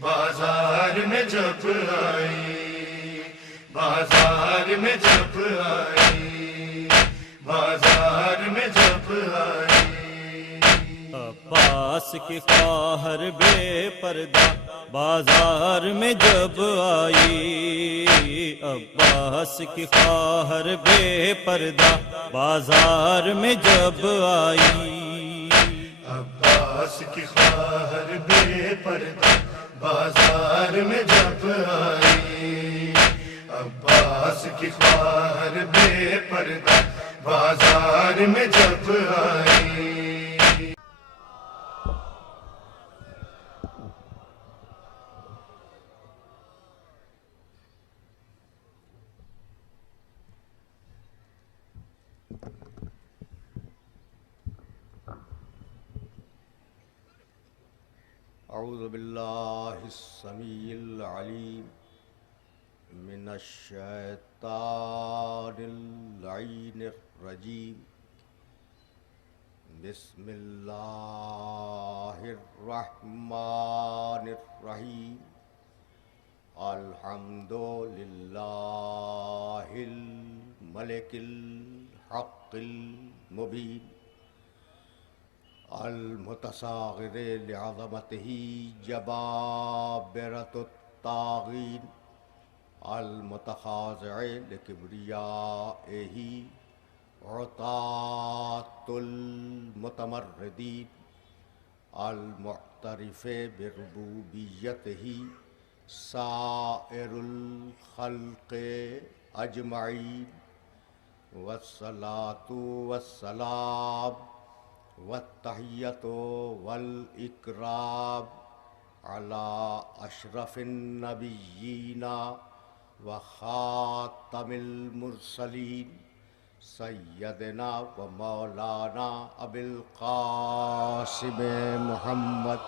बाजार में जब आई, बाजार में जब आई, बाजार में जब आई। अब्बास की ख्वाहर बेपर्दा बाजार में जब आई, अब्बास की ख्वाहर बेपर्दा बाजार में जब आई। अब्बास की ख्वाहर बेपर्दा बाजार में जब आई, अब्बास की ख्वाहर बेपर्दा बाजार में जब आई। अऊज़ु बिल्लाहिस्समीइल अलीम मिनश्शैतानिर लईनिर रजीम। बिस्मिल्लाहिर रहमानिर रहीम। अल्हम्दुलिल्लाहिल मलिकिल हक़्क़िल मुबीन। अल-मुतसाग़िर लिअज़मतिही जबाबिरतुत ताग़ीन। अल-मुतखाज़िअ लिकिब्रियाइही उतातुल मुतमर्रिदीन। अल-मुअ्तरिफ़ बिरुबूबिय्यतिही साइरुल ख़ल्क़ि अजमईन। वस्सलातु वस्सलाम वत्तहिय्यतु वल इकराम अला अशरफिन नबिय्यीना व खातमिल मुरसलीन सय्यदना व मौलाना अबिल क़ासिम मुहम्मद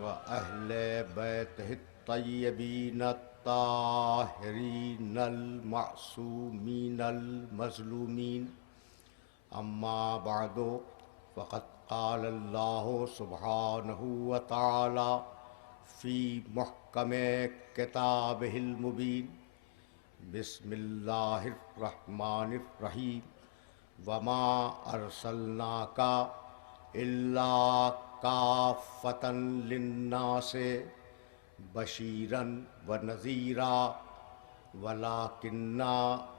व अहले बैतिहि तय्यबीन ताहिरीन अल मासूमीन अल मज़लूमीन। अम्मा बअदु फ़क़द क़ाल अल्लाहु सुब्हानहु व तआला फ़ी मुहकमे किताबिहिल मुबीन। बिस्मिल्लाहिर रहमानिर रहीम। वमा अरसलनाका इल्ला काफ़्फ़तन लिन्नासि बशीरन व नज़ीरा वलाकिन्ना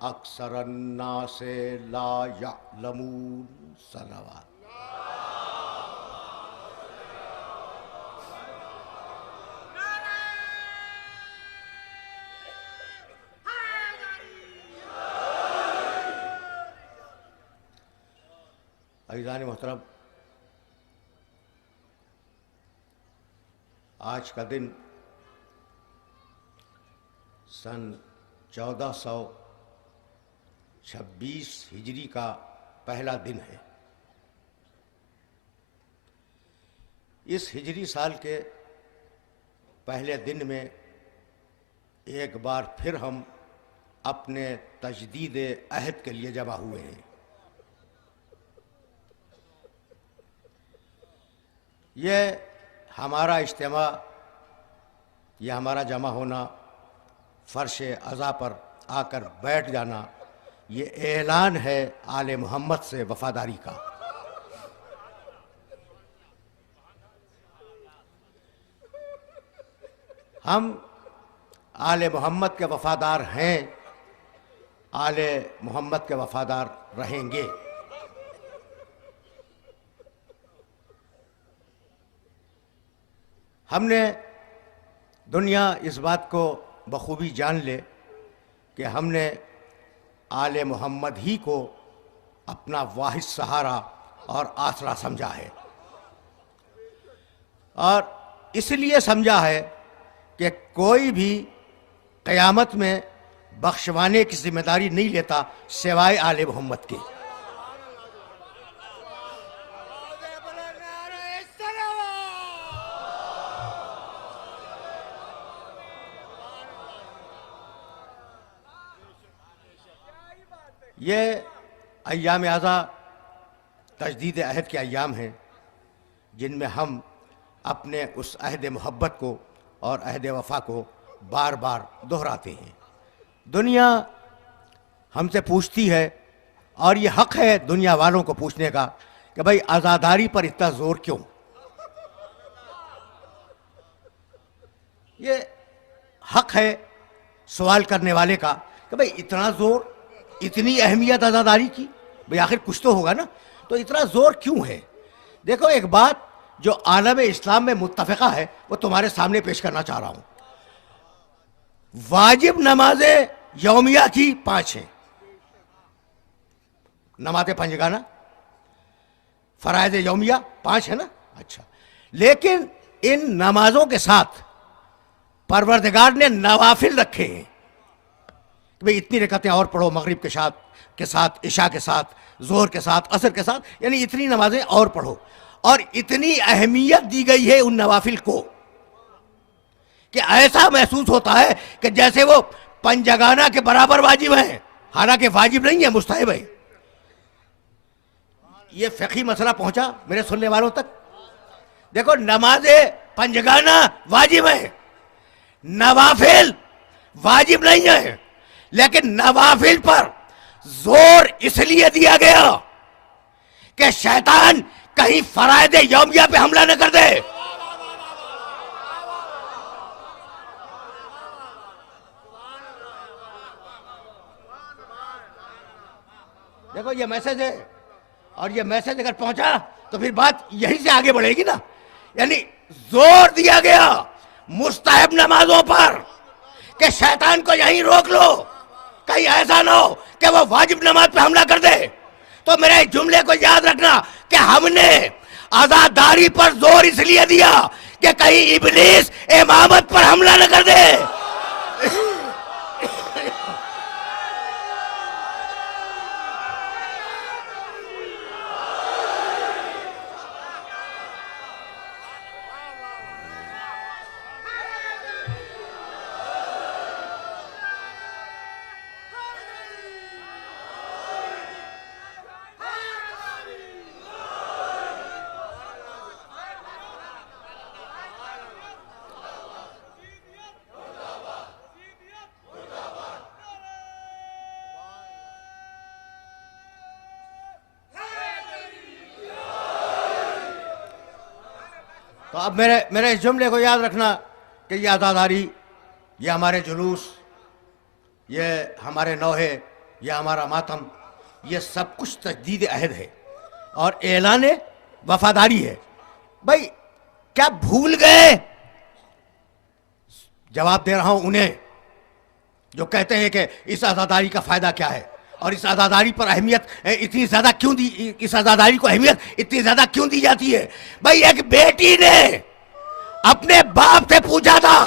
अक्सरन्नासे ला यअलमून। सलावत। अज़ीज़ान मोहतरम, आज का दिन सन 1426 हिजरी का पहला दिन है। इस हिजरी साल के पहले दिन में एक बार फिर हम अपने तजदीद अहद के लिए जमा हुए हैं। यह हमारा इज्तिमा, यह हमारा जमा होना, फ़र्श अज़ा पर आकर बैठ जाना, ये ऐलान है आले मोहम्मद से वफ़ादारी का। हम आले मोहम्मद के वफ़ादार हैं, आले मोहम्मद के वफ़ादार रहेंगे। हमने दुनिया इस बात को बखूबी जान ले कि हमने आले मोहम्मद ही को अपना वाहिद सहारा और आसरा समझा है, और इसलिए समझा है कि कोई भी क़यामत में बख्शवाने की जिम्मेदारी नहीं लेता सिवाय आले मोहम्मद के। ये अय्याम आज़ा तजदीद अहद के अय्याम हैं, जिनमें हम अपने उस अहद मोहब्बत को और अहद वफा को बार बार दोहराते हैं। दुनिया हमसे पूछती है, और ये हक है दुनिया वालों को पूछने का, कि भाई आज़ादारी पर इतना जोर क्यों? ये हक है सवाल करने वाले का कि भाई इतना जोर, इतनी अहमियत आज़ादारी की, भाई आखिर कुछ तो होगा ना, तो इतना जोर क्यों है? देखो, एक बात जो आलम इस्लाम में मुत्तफ़िक़ा है वो तुम्हारे सामने पेश करना चाह रहा हूं। वाजिब नमाजें यौमिया की 5 हैं, नमाज पंजगाना, फ़राइज़ यौमिया 5 है ना। अच्छा, लेकिन इन नमाजों के साथ परवरदिगार ने नवाफिल रखे हैं कि भाई इतनी रकातें और पढ़ो, मगरिब के साथ, इशा के साथ, जोहर के साथ, असर के साथ, यानी इतनी नमाजें और पढ़ो। और इतनी अहमियत दी गई है उन नवाफिल को कि ऐसा महसूस होता है कि जैसे वो पंजगाना के बराबर वाजिब है, हालांकि वाजिब नहीं है, मुस्तहब है। ये फ़िक़ही मसला पहुंचा मेरे सुनने वालों तक। देखो, नमाज़े पंजगाना वाजिब है, नवाफिल वाजिब नहीं है, लेकिन नवाफिल पर जोर इसलिए दिया गया कि शैतान कहीं फराइद यौमिया पे हमला न कर दे। देखो, ये मैसेज है, और ये मैसेज अगर पहुंचा तो फिर बात यहीं से आगे बढ़ेगी ना। यानी जोर दिया गया मुस्तहब नमाजों पर कि शैतान को यहीं रोक लो, कहीं ऐसा ना हो कि वो वाजिब नमाज पे हमला कर दे। तो मेरे जुमले को याद रखना कि हमने आज़ादारी पर जोर इसलिए दिया कि कहीं इब्लीस इमामत पर हमला न कर दे। तो अब मेरे इस जुमले को याद रखना कि ये आज़ादारी, ये हमारे जुलूस, ये हमारे नौहे, ये हमारा मातम, ये सब कुछ तजदीद अहद है और ऐलान वफादारी है। भाई क्या भूल गए? जवाब दे रहा हूं उन्हें जो कहते हैं कि इस आज़ादारी का फ़ायदा क्या है और इस आज़ादारी पर अहमियत इतनी ज़्यादा क्यों दी, इस आज़ादारी को अहमियत इतनी ज़्यादा क्यों दी जाती है। भाई एक बेटी ने अपने बाप से पूछा था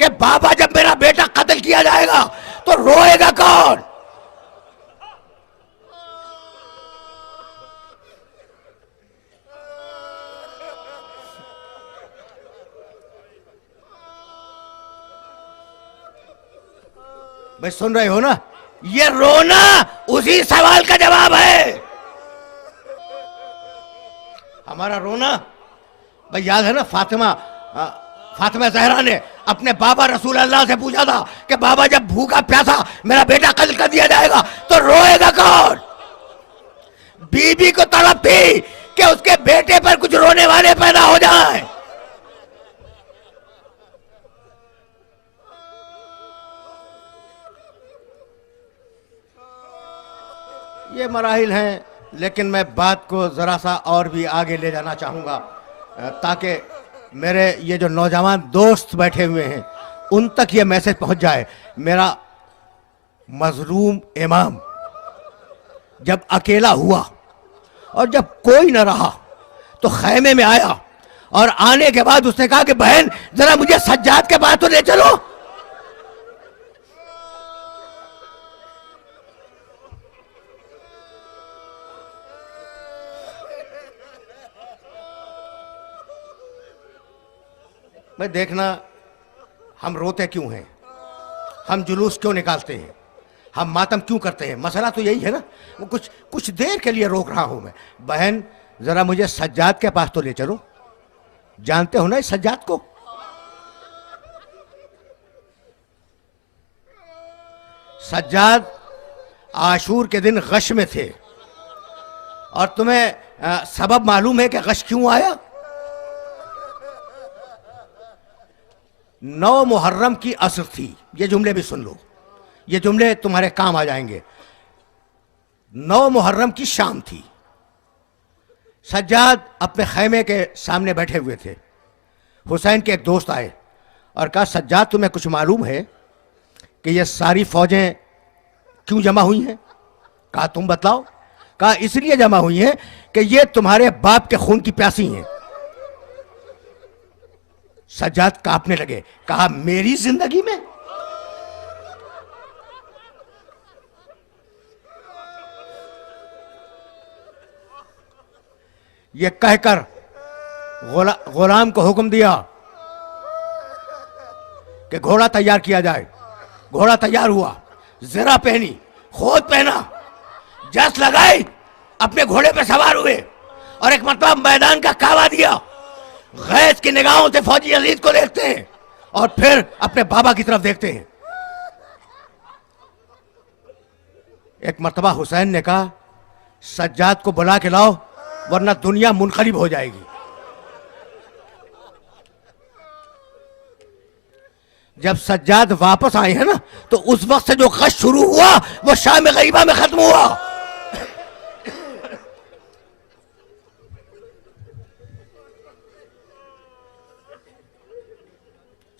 कि बाबा जब मेरा बेटा कत्ल किया जाएगा तो रोएगा कौन? भाई सुन रहे हो ना, ये रोना उसी सवाल का जवाब है। हमारा रोना, भाई याद है ना, फातिमा ज़हरा ने अपने बाबा रसूल अल्लाह से पूछा था कि बाबा जब भूखा प्यासा मेरा बेटा कत्ल कर दिया जाएगा तो रोएगा कौन? बीबी को तड़प थी कि उसके बेटे पर कुछ रोने वाले पैदा हो जाए। ये मराहिल हैं, लेकिन मैं बात को ज़रा सा और भी आगे ले जाना चाहूँगा ताकि मेरे ये जो नौजवान दोस्त बैठे हुए हैं उन तक ये मैसेज पहुँच जाए। मेरा मजलूम इमाम जब अकेला हुआ और जब कोई न रहा तो खैमे में आया और आने के बाद उसने कहा कि बहन ज़रा मुझे सज्जाद के पास तो ले चलो। मैं देखना हम रोते क्यों हैं, हम जुलूस क्यों निकालते हैं, हम मातम क्यों करते हैं। मसला तो यही है ना। वो कुछ देर के लिए रोक रहा हूं मैं, बहन ज़रा मुझे सज्जाद के पास तो ले चलो। जानते हो ना इस सज्जाद को? सज्जाद आशूर के दिन गश में थे। और तुम्हें सबब मालूम है कि गश क्यों आया? 9 मुहर्रम की असर थी। ये जुमले भी सुन लो, ये जुमले तुम्हारे काम आ जाएंगे। 9 मुहर्रम की शाम थी। सज्जाद अपने खैमे के सामने बैठे हुए थे। हुसैन के एक दोस्त आए और कहा, सज्जाद तुम्हें कुछ मालूम है कि ये सारी फौजें क्यों जमा हुई हैं? कहा, तुम बतलाओ। कहा, इसलिए जमा हुई हैं कि ये तुम्हारे बाप के खून की प्यासी हैं। सज्जाद कांपने लगे। कहा, मेरी जिंदगी में? ये कहकर गुलाम को हुक्म दिया कि घोड़ा तैयार किया जाए। घोड़ा तैयार हुआ, जरा पहनी, खोद पहना, जस लगाई, अपने घोड़े पे सवार हुए और एक मतलब मैदान का कावा दिया। गैस की निगाहों से फौजी यजीद को देखते हैं और फिर अपने बाबा की तरफ देखते हैं। एक मर्तबा हुसैन ने कहा, सज्जाद को बुला के लाओ वरना दुनिया मुनकलिब हो जाएगी। जब सज्जाद वापस आए हैं ना, तो उस वक्त से जो गश शुरू हुआ वो शाम गरीबा में खत्म हुआ।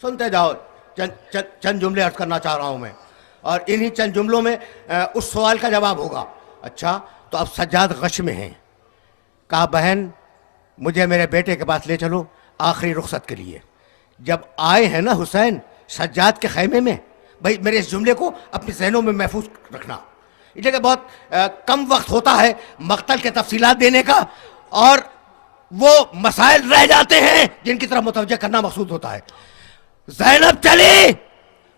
सुनते जाओ, चंद जुमले अर्ज करना चाह रहा हूं मैं, और इन्हीं चंद जुमलों में उस सवाल का जवाब होगा। अच्छा, तो अब सज्जाद गश में हैं। कहा, बहन मुझे मेरे बेटे के पास ले चलो आखिरी रुखसत के लिए। जब आए हैं ना हुसैन सज्जाद के खैमे में, भाई मेरे इस जुमले को अपने जहनों में महफूज रखना, इसलिए बहुत कम वक्त होता है मक्तल के तफसीलात देने का, और वो मसाइल रह जाते हैं जिनकी तरफ मुतवज्जह करना मकसूद होता है। ज़ैनब चले,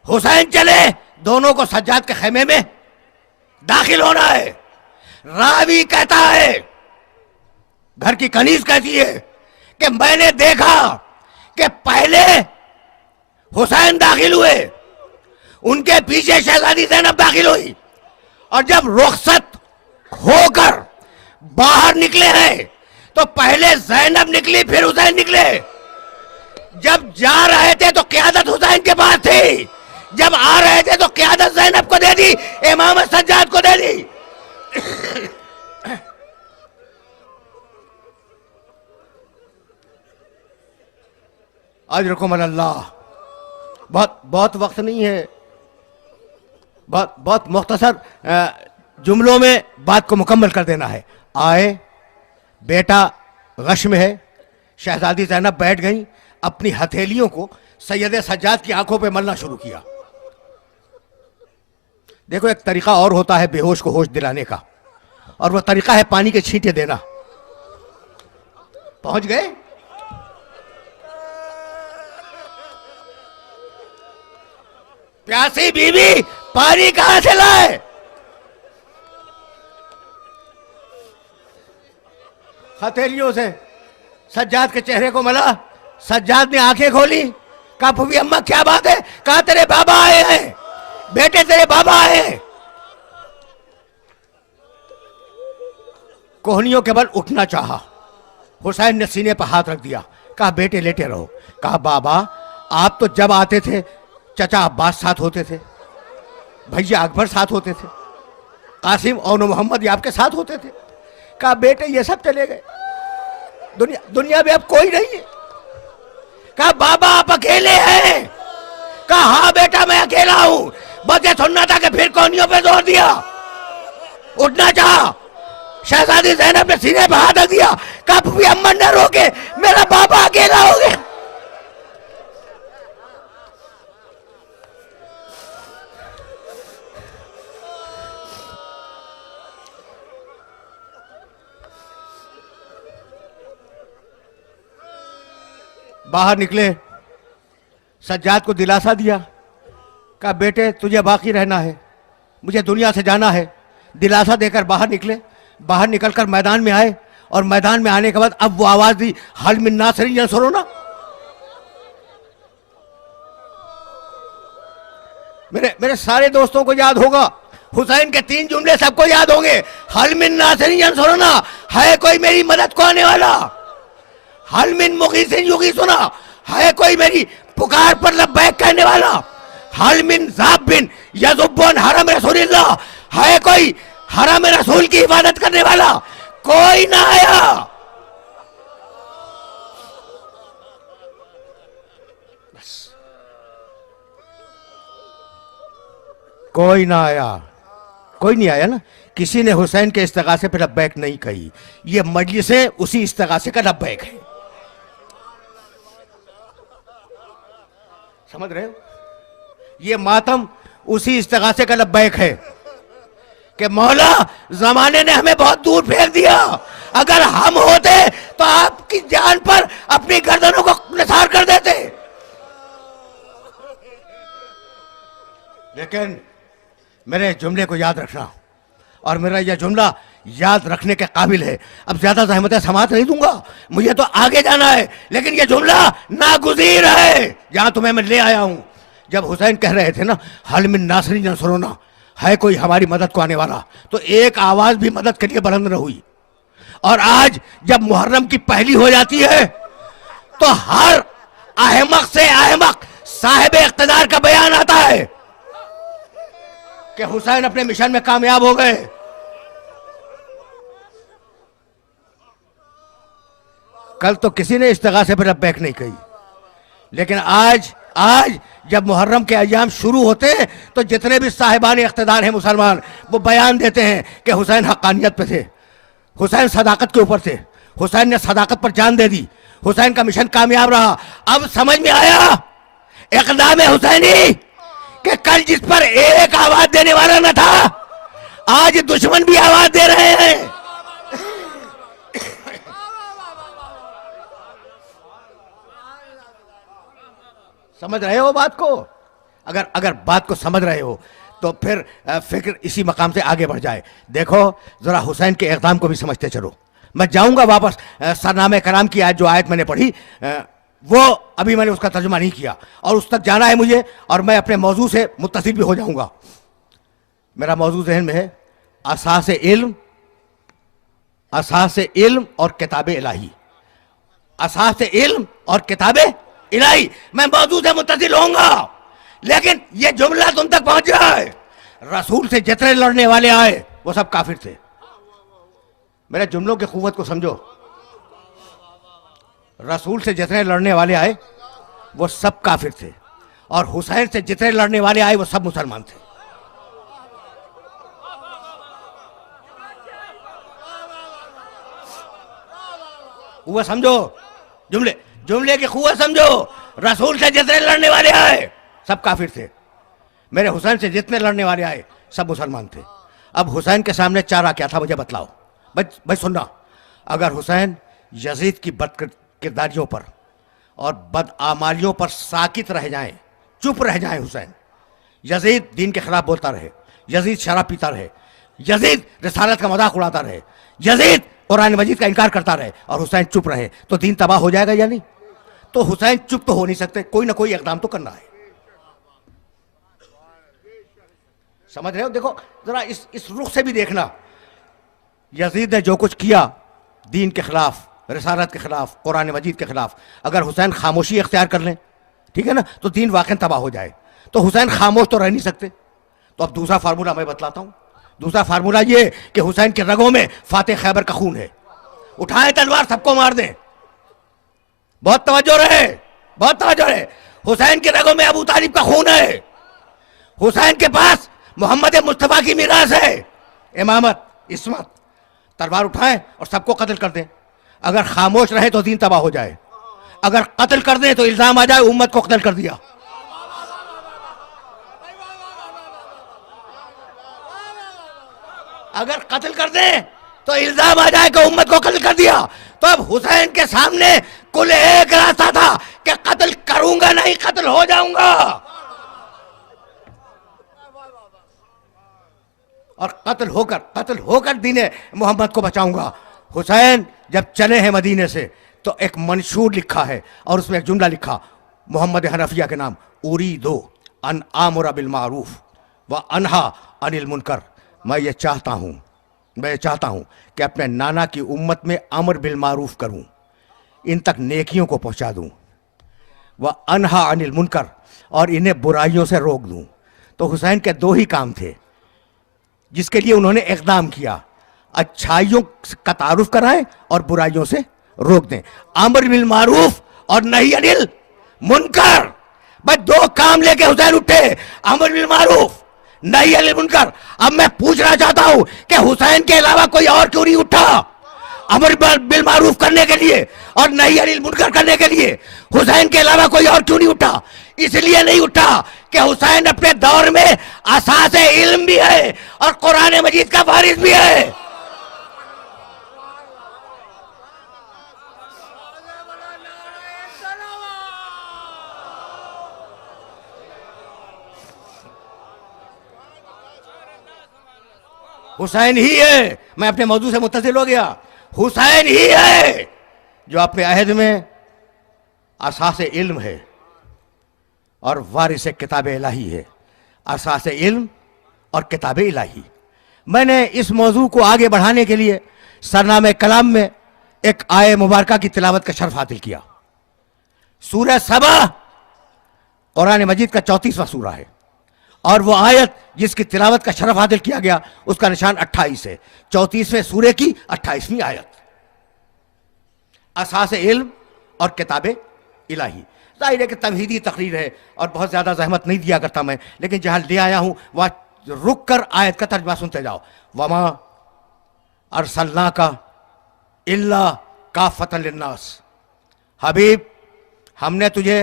हुसैन चले, दोनों को सज्जाद के खैमे में दाखिल होना है। रावी कहता है, घर की कनीज कहती है कि मैंने देखा कि पहले हुसैन दाखिल हुए, उनके पीछे शहजादी ज़ैनब दाखिल हुई, और जब रुखसत होकर बाहर निकले हैं तो पहले ज़ैनब निकली फिर हुसैन निकले। जब जा रहे थे तो क़यादत हुसैन के पास थी, जब आ रहे थे तो क़यादत ज़ैनब को दे दी, इमामत सज्जाद को दे दी। अजरकुम अल्लाह। बहुत वक्त नहीं है, बहुत मुख्तसर जुमलों में बात को मुकम्मल कर देना है। आए, बेटा गश में है, शहजादी ज़ैनब बैठ गई, अपनी हथेलियों को सैयद सज्जाद की आंखों पे मलना शुरू किया। देखो, एक तरीका और होता है बेहोश को होश दिलाने का, और वह तरीका है पानी के छींटे देना। पहुंच गए? प्यासी बीवी पानी कहां से लाए? हथेलियों से सज्जाद के चेहरे को मला। सज्जाद ने आंखें खोली। कहा, फूफी अम्मा क्या बात है? कहा, तेरे बाबा आए हैं बेटे, तेरे बाबा आए हैं। कोहनियों के बल उठना चाहा, हुसैन ने सीने पर हाथ रख दिया। कहा, बेटे लेटे रहो। कहा, बाबा आप तो जब आते थे चचा अब्बास साथ होते थे, भैया अकबर साथ होते थे, कासिम और मोहम्मद ये आपके साथ होते थे। कहा, बेटे ये सब चले गए, दुनिया में अब कोई नहीं है। कहा, बाबा आप अकेले हैं? कहा, हाँ बेटा मैं अकेला हूं। बस ये सुनना था कि फिर कोहनियों पे जोर दिया। उठना चाहा, शहजादी ज़ैनब ने सीने पर हाथ रख दिया। कहा, फूफी अम्मा न रोके, मेरा बाबा अकेला हो गया। बाहर निकले, सज्जाद को दिलासा दिया। कहा, बेटे तुझे बाकी रहना है, मुझे दुनिया से जाना है। दिलासा देकर बाहर निकले। बाहर निकलकर मैदान में आए और मैदान में आने के बाद अब वो आवाज दी, हल मिन नासिरिन यंसुरुना। मेरे सारे दोस्तों को याद होगा, हुसैन के 3 जुमले सबको याद होंगे। हल मिन नासिरिन यंसुरुना, है कोई मेरी मदद को आने वाला। हल मिन मुगीसिन युगीसुना, है कोई मेरी पुकार पर लब्बैक कहने वाला। हल मिन ज़ाबिन यज़ुब्बुन हरम रसूलिल्लाह, है कोई हरम रसूल की इबादत करने वाला। कोई ना आया। कोई ना आया, कोई नहीं आया ना। किसी ने हुसैन के इस्तिगासे पे लब्बैक नहीं कही। ये मजलिस उसी इस्तिगासे का लब्बैक है। समझ रहे हो? ये मातम उसी इस्तिगासे का लब्बैक है कि मौला जमाने ने हमें बहुत दूर फेंक दिया, अगर हम होते तो आपकी जान पर अपनी गर्दनों को निसार कर देते। लेकिन मेरे जुमले को याद रखना, और मेरा यह जुमला याद रखने के काबिल है। अब ज्यादा ज़हमतें समात नहीं दूंगा, मुझे तो आगे जाना है। लेकिन यह जुमला नागुज़ीर है, जहां तुम्हें मैं ले आया हूं। जब हुसैन कह रहे थे ना, हल मिन नासिरिन यंसुरुना, है कोई हमारी मदद को आने वाला, तो एक आवाज भी मदद के लिए बुलंद न हुई। और आज जब मुहर्रम की पहली हो जाती है तो हर अहमक से अहमक साहिब इख्तिदार का बयान आता है कि हुसैन अपने मिशन में कामयाब हो गए। कल तो किसी ने इस्तिगासे पर लब्बैक नहीं कही, लेकिन आज जब मुहर्रम के अय्याम शुरू होते हैं तो जितने भी साहिबान इख्तिदार हैं मुसलमान, वो बयान देते हैं कि हुसैन हक्कानियत पे थे, हुसैन सदाकत के ऊपर थे, हुसैन ने सदाकत पर जान दे दी, हुसैन का मिशन कामयाब रहा। अब समझ में आया इक़दाम हुसैनी कि कल जिस पर एक आवाज देने वाला न था, आज दुश्मन भी आवाज दे रहे हैं। समझ रहे हो बात को? अगर बात को समझ रहे हो तो फिर फिक्र इसी मकाम से आगे बढ़ जाए। देखो जरा हुसैन के इक़दाम को भी समझते चलो। मैं जाऊंगा वापस सरनामे कलाम की आज जो आयत मैंने पढ़ी, वो अभी मैंने उसका तर्जुमा नहीं किया, और उस तक जाना है मुझे, और मैं अपने मौजू से मुत्तसिल भी हो जाऊंगा। मेरा मौजू ज़हन में है, असास इल्म और किताब इलाही। असास इल्म और किताब इलाही, मैं मौजू से मुत्तसिल होऊंगा। लेकिन ये जुमला तुम तक पहुंच जाए, रसूल से जितने लड़ने वाले आए वो सब काफिर थे। मेरे जुमलों की कुव्वत को समझो। रसूल से जितने लड़ने वाले आए वो सब काफिर थे, और हुसैन से जितने लड़ने वाले आए वो सब मुसलमान थे। वो समझो, जुमले की कुव्वत समझो। रसूल से जितने लड़ने वाले आए सब काफिर थे, मेरे हुसैन से जितने लड़ने वाले आए सब मुसलमान थे। अब हुसैन के सामने चारा क्या था, मुझे बतलाओ। भाई सुनना, अगर हुसैन यजीद की बद किरदारियों पर और बदआमालियों पर साकित रह जाएं, चुप रह जाएं, हुसैन यजीद दीन के खिलाफ बोलता रहे, यजीद शराब पीता रहे, यजीद रिसालत का मजाक उड़ाता रहे, यजीद कुरान मजीद का इनकार करता रहे, और हुसैन चुप रहे, तो दीन तबाह हो जाएगा या नहीं? तो हुसैन चुप तो हो नहीं सकते, कोई ना कोई इक़दाम तो करना है। समझ रहे हो? देखो जरा इस रुख से भी देखना। यजीद ने जो कुछ किया दीन के खिलाफ, रिसालत के खिलाफ, कुरान मजीद के खिलाफ, अगर हुसैन खामोशी इख्तियार कर लें, ठीक है ना, तो दीन वाकई तबाह हो जाए। तो हुसैन खामोश तो रह नहीं सकते। तो अब दूसरा फार्मूला मैं बतलाता हूं। दूसरा फार्मूला ये कि हुसैन के रगों में फातेह खैबर का खून है, उठाएं तलवार सबको मार दें। बहुत तवज्जो रहे, बहुत तवज्जो रहे। हुसैन के रगों में अबू तालिब का खून है, हुसैन के पास मोहम्मद मुस्तफा की मीरास है, इमामत, इस्मत। तलवार उठाएं और सबको कत्ल कर दें। अगर खामोश रहे तो दीन तबाह हो जाए, अगर कत्ल कर दें तो इल्जाम आ जाए उम्मत को कत्ल कर दिया। अगर कत्ल कर दें तो इल्जाम आ जाए कि उम्मत को कत्ल कर दिया। तो अब हुसैन के सामने कुल एक रास्ता था कि कत्ल करूंगा नहीं, कत्ल हो जाऊंगा, और कत्ल होकर दीन मोहम्मद को बचाऊंगा। हुसैन जब चले हैं मदीने से तो एक मंशूर लिखा है और उसमें एक जुमला लिखा मोहम्मद हनफिया के नाम, उरीदो अन आमुरा बिल मारूफ व अनहा अनिल मुनकर। मैं ये चाहता हूँ कि अपने नाना की उम्मत में अमर बिल मारूफ करूँ, इन तक नेकियों को पहुँचा दूँ, व अनहा अनिल मुनकर, और इन्हें बुराइयों से रोक दूँ। तो हुसैन के दो ही काम थे जिसके लिए उन्होंने इक़दाम किया, अच्छाइयों का तारुफ कराएं और बुराइयों से रोक दें, अमर बिल मारूफ और नही अनिल मुनकर। बस दो काम लेके हुसैन उठे, अमर बिल मारूफ, नही अनिल मुनकर। अब मैं पूछना चाहता हूं कि हुसैन के अलावा कोई और क्यों नहीं उठा अमर बिल मारूफ करने के लिए और नही अनिल मुनकर करने के लिए? हुसैन के अलावा कोई और क्यों नहीं उठा? इसलिए नहीं उठा कि हुसैन अपने दौर में असासे इल्म भी है और कुरान मजीद का वारिस भी है। हुसैन ही है, मैं अपने मौजू से मुत्तसिल हो गया, हुसैन ही है जो अपने अहद में असासे इल्म है और वारिस किताब इलाही है। असासे इल्म और किताब इलाही। मैंने इस मौजू को आगे बढ़ाने के लिए सरनामे कलाम में एक आय मुबारका की तिलावत का शर्फ हासिल किया। सूरह सबा कुरान मजीद का 34वां सूरा है और वो आयत जिसकी तिलावत का शरफ हासिल किया गया उसका निशान 28 है। 34वें सूरे की 28वीं आयत, असास इल्म और किताब इलाही। जाहिर है कि तमहीदी तकरीर है और बहुत ज़्यादा जहमत नहीं दिया करता मैं, लेकिन जहाँ ले आया हूँ वह रुक कर आयत का तर्जमा सुनते जाओ। वमा अरसलना का इल्ला काफ़तन लिन्नास, हबीब हमने तुझे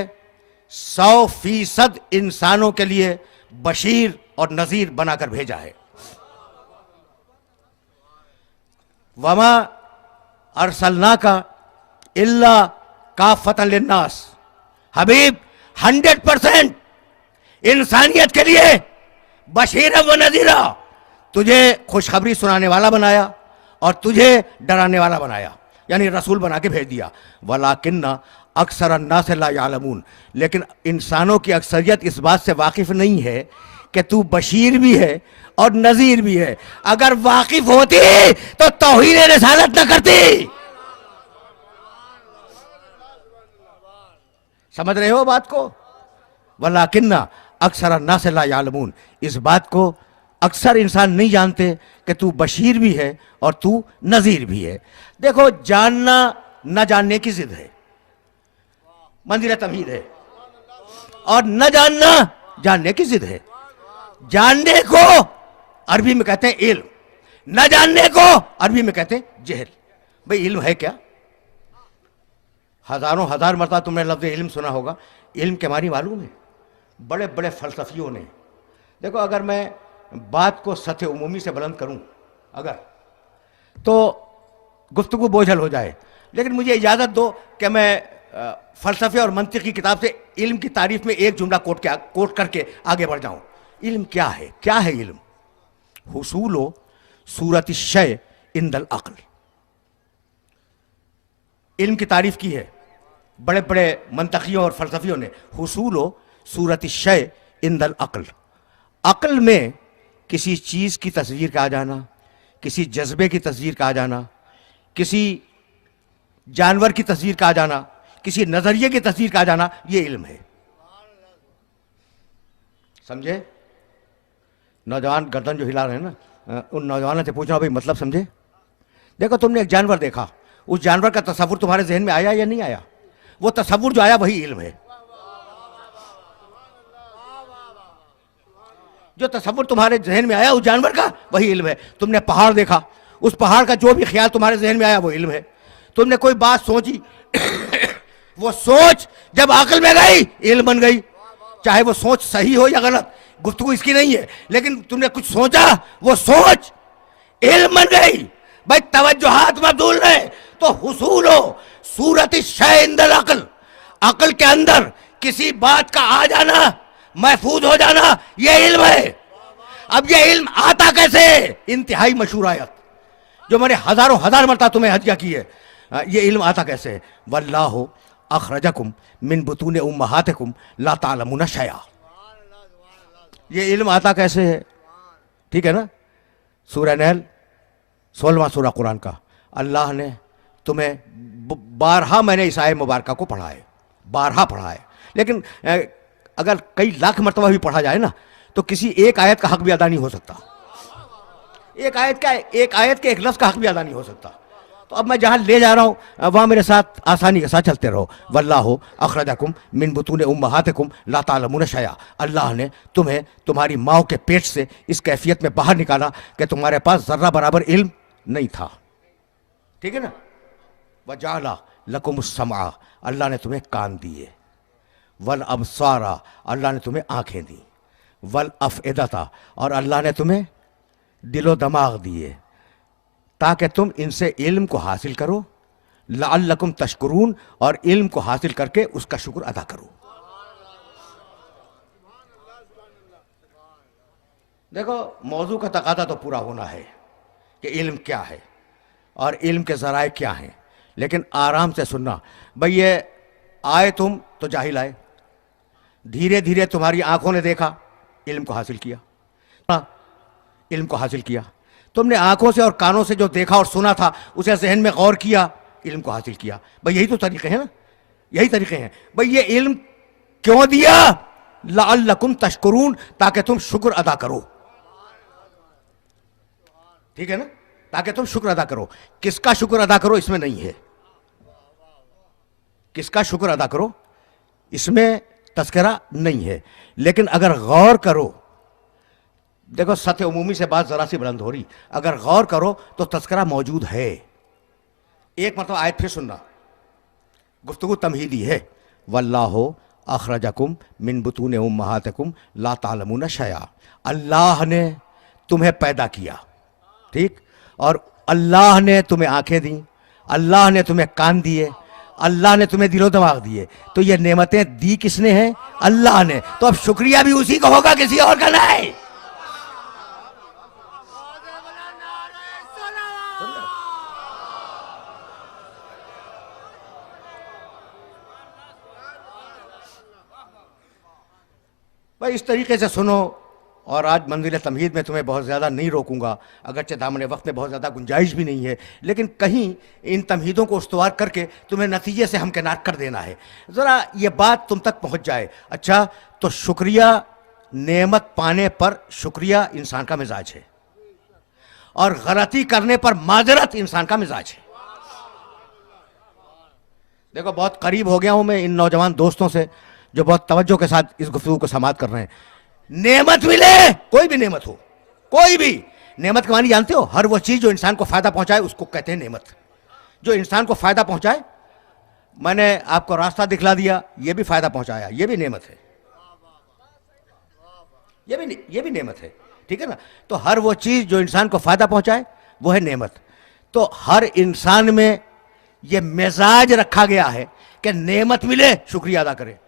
100% इंसानों के लिए बशीर और नजीर बनाकर भेजा है। वमा अरसलना का इल्ला काफ़तन लिन्नास, हबीब 100% इंसानियत के लिए बशीर व नजीरा, तुझे खुशखबरी सुनाने वाला बनाया और तुझे डराने वाला बनाया, यानी रसूल बना के भेज दिया। वलाकिन्ना अक्सर अन्नास ला यालमून, लेकिन इंसानों की अक्सरियत इस बात से वाकिफ नहीं है कि तू बशीर भी है और नजीर भी है। अगर वाकिफ होती तो तौहीद रिसालत न करती। समझ रहे हो बात को? वलाकिन्ना अक्सर अन्नास ला यालमून, इस बात को अक्सर इंसान नहीं जानते कि तू बशीर भी है और तू नजीर भी है। देखो, जानना न जानने की जिद है, मंजिल तमहीद है, और न जानना जानने की जिद है। जानने को अरबी में कहते हैं इल्म, न जानने को अरबी में कहते हैं जहल। भाई इल्म है क्या? हजारों हजार मरतबा तुमने लफ्ज़ इल्म सुना होगा। इल्म के मानी मालूम है बड़े बड़े फलसफियों ने। देखो, अगर मैं बात को सतह उमूमी से बुलंद करूं अगर, तो गुफ्तगू बोझल हो जाए, लेकिन मुझे इजाज़त दो कि मैं फ़लसफ़े और मंतिक़ की किताब से इल्म की तारीफ़ में एक जुमला कोट करके आगे बढ़ जाऊं। इल्म क्या है? क्या है इल्म? हुसूलो सूरत शय इंदल अक्ल। इल्म की तारीफ़ की है बड़े बड़े मंतकियों और फ़लसफ़ियों ने। हुसूलो सूरत शय इंदल अक्ल, अक्ल में किसी चीज़ की तस्वीर का आ जाना, किसी जज्बे की तस्वीर का आ जाना, किसी जानवर की तस्वीर का आ जाना, किसी नजरिए की तस्वीर का आ जाना, ये इल्म है। समझे? नौजवान गर्दन जो हिला रहे हैं ना, उन नौजवानों से पूछना भाई मतलब समझे? देखो, तुमने एक जानवर देखा, उस जानवर का तस्वुर तुम्हारे जहन में आया या नहीं आया? वो तस्वुर जो आया वही इल्म है। जो तस्वुर तुम्हारे जहन में आया उस जानवर का वही इल्म है। तुमने पहाड़ देखा, उस पहाड़ का जो भी ख्याल तुम्हारे जहन में आया वो इल्म है। तुमने कोई बात सोची वो सोच जब अक्ल में गई इल्म बन गई। चाहे वो सोच सही हो या गलत, गुफ्तगू इसकी नहीं है, लेकिन तुमने कुछ सोचा, वो सोच इल्म बन गई। भाई तवज्जुहात मबदूल रहे तो हुसूल हो सूरत शय इंदल अक्ल, अक्ल के अंदर किसी बात का आ जाना, महफूज हो जाना, ये इल्म है। अब ये इल्म आता कैसे? इंतहाई मशहूर आयत, जो मैंने हजारों हजार मरतबा तुम्हें हदिया की है, ये इल्म आता कैसे है? वल्लाहु अखरजकुम मिन बुतून उम्महातिकुम ला तालमुना शैया। ये इल्म आता कैसे है? ठीक है ना? सूरह नहल 16वां सूरह कुरान का। अल्लाह ने तुम्हें बारहा मैंने इस आयत मुबारका को पढ़ा है, बारहा पढ़ा है। लेकिन अगर कई लाख मरतबा भी पढ़ा जाए ना तो किसी एक आयत का हक भी अदा नहीं हो सकता। एक आयत के एक लफ्ज़ का हक भी अदा नहीं हो सकता। तो अब मैं जहां ले जा रहा हूं वहां मेरे साथ आसानी के साथ चलते रहो। वल्लाहु अखरजकुम मिन बुतून उम्महातिकुम ला तालमुना शैया। अल्लाह ने तुम्हें तुम्हारी माओ के पेट से इस कैफियत में बाहर निकाला कि तुम्हारे पास जर्रा बराबर इल्म नहीं था। ठीक है ना? वजाला लकुमुस्समा, अल्लाह ने तुम्हें कान दिए। वल अबसारा, अल्लाह ने तुम्हें आंखें दी। वल अफइदता, और अल्लाह ने तुम्हें दिलो दिमाग दिए ताकि तुम इनसे इल्म को हासिल करो। लअल्लकुम तशकुरून, और इल्म को हासिल करके उसका शुक्र अदा करो। देखो, मौजू का तकादा तो पूरा होना है कि इल्म क्या है और इल्म के ज़राए क्या हैं, लेकिन आराम से सुनना। भाई ये आए तुम तो जाहिल आए, धीरे धीरे तुम्हारी आंखों ने देखा, इल्म को हासिल किया, इल्म को हासिल किया। तुमने आंखों से और कानों से जो देखा और सुना था उसे जहन में गौर किया, इल्म को हासिल किया। भाई यही तो तरीके हैं ना, यही तरीके हैं। भाई ये इल्म क्यों दिया? लअल्लकुम तशकुरून, ताकि तुम शुक्र अदा करो। ठीक है ना? ताकि तुम शुक्र अदा करो। किसका शुक्र अदा करो इसमें नहीं है, किसका शुक्र अदा करो इसमें तस्करा नहीं है। लेकिन अगर गौर करो, देखो सत्य उमूमी से बात जरा सी बुलंद हो रही, अगर गौर करो तो तस्करा मौजूद है। एक मतलब आयत फिर सुनना, गुफ्तगू तमहीदी है। वल्लाहु अखरजकुम मिन बुतून उम्महातिकुम ला तालमुना शैया। अल्लाह ने तुम्हें पैदा किया, ठीक, और अल्लाह ने तुम्हें आंखें दी, अल्लाह ने तुम्हें कान दिए, अल्लाह ने तुम्हें दिलो दिमाग दिए। तो ये नेमतें दी किसने हैं? अल्लाह ने। तो अब शुक्रिया भी उसी का होगा, किसी और का नहीं। भाई इस तरीके से सुनो। और आज मंजिल तमहीद में तुम्हें बहुत ज़्यादा नहीं रोकूंगा, अगरचे दामने वक्त में बहुत ज़्यादा गुंजाइश भी नहीं है, लेकिन कहीं इन तमहीदों को उस्तवार करके तुम्हें नतीजे से हमकिनार कर देना है, ज़रा ये बात तुम तक पहुंच जाए। अच्छा, तो शुक्रिया, नेमत पाने पर शुक्रिया इंसान का मिजाज है, और गलती करने पर माजरत इंसान का मिजाज है। देखो, बहुत करीब हो गया हूं मैं इन नौजवान दोस्तों से जो बहुत तवज्जो के साथ इस गुफ्तगू को समाअत कर रहे हैं। नेमत मिले, कोई भी नेमत हो, कोई भी नेमत के मानी जानते हो? हर वो चीज जो इंसान को फायदा पहुंचाए उसको कहते हैं नेमत। जो इंसान को फायदा पहुंचाए, मैंने आपको रास्ता दिखला दिया, ये भी फायदा पहुंचाया, ये भी नेमत है, ये भी नेमत है। ठीक है ना? तो हर वो चीज जो इंसान को फायदा पहुंचाए वो है नेमत। तो हर इंसान में ये मिजाज रखा गया है कि नेमत मिले शुक्रिया अदा करे,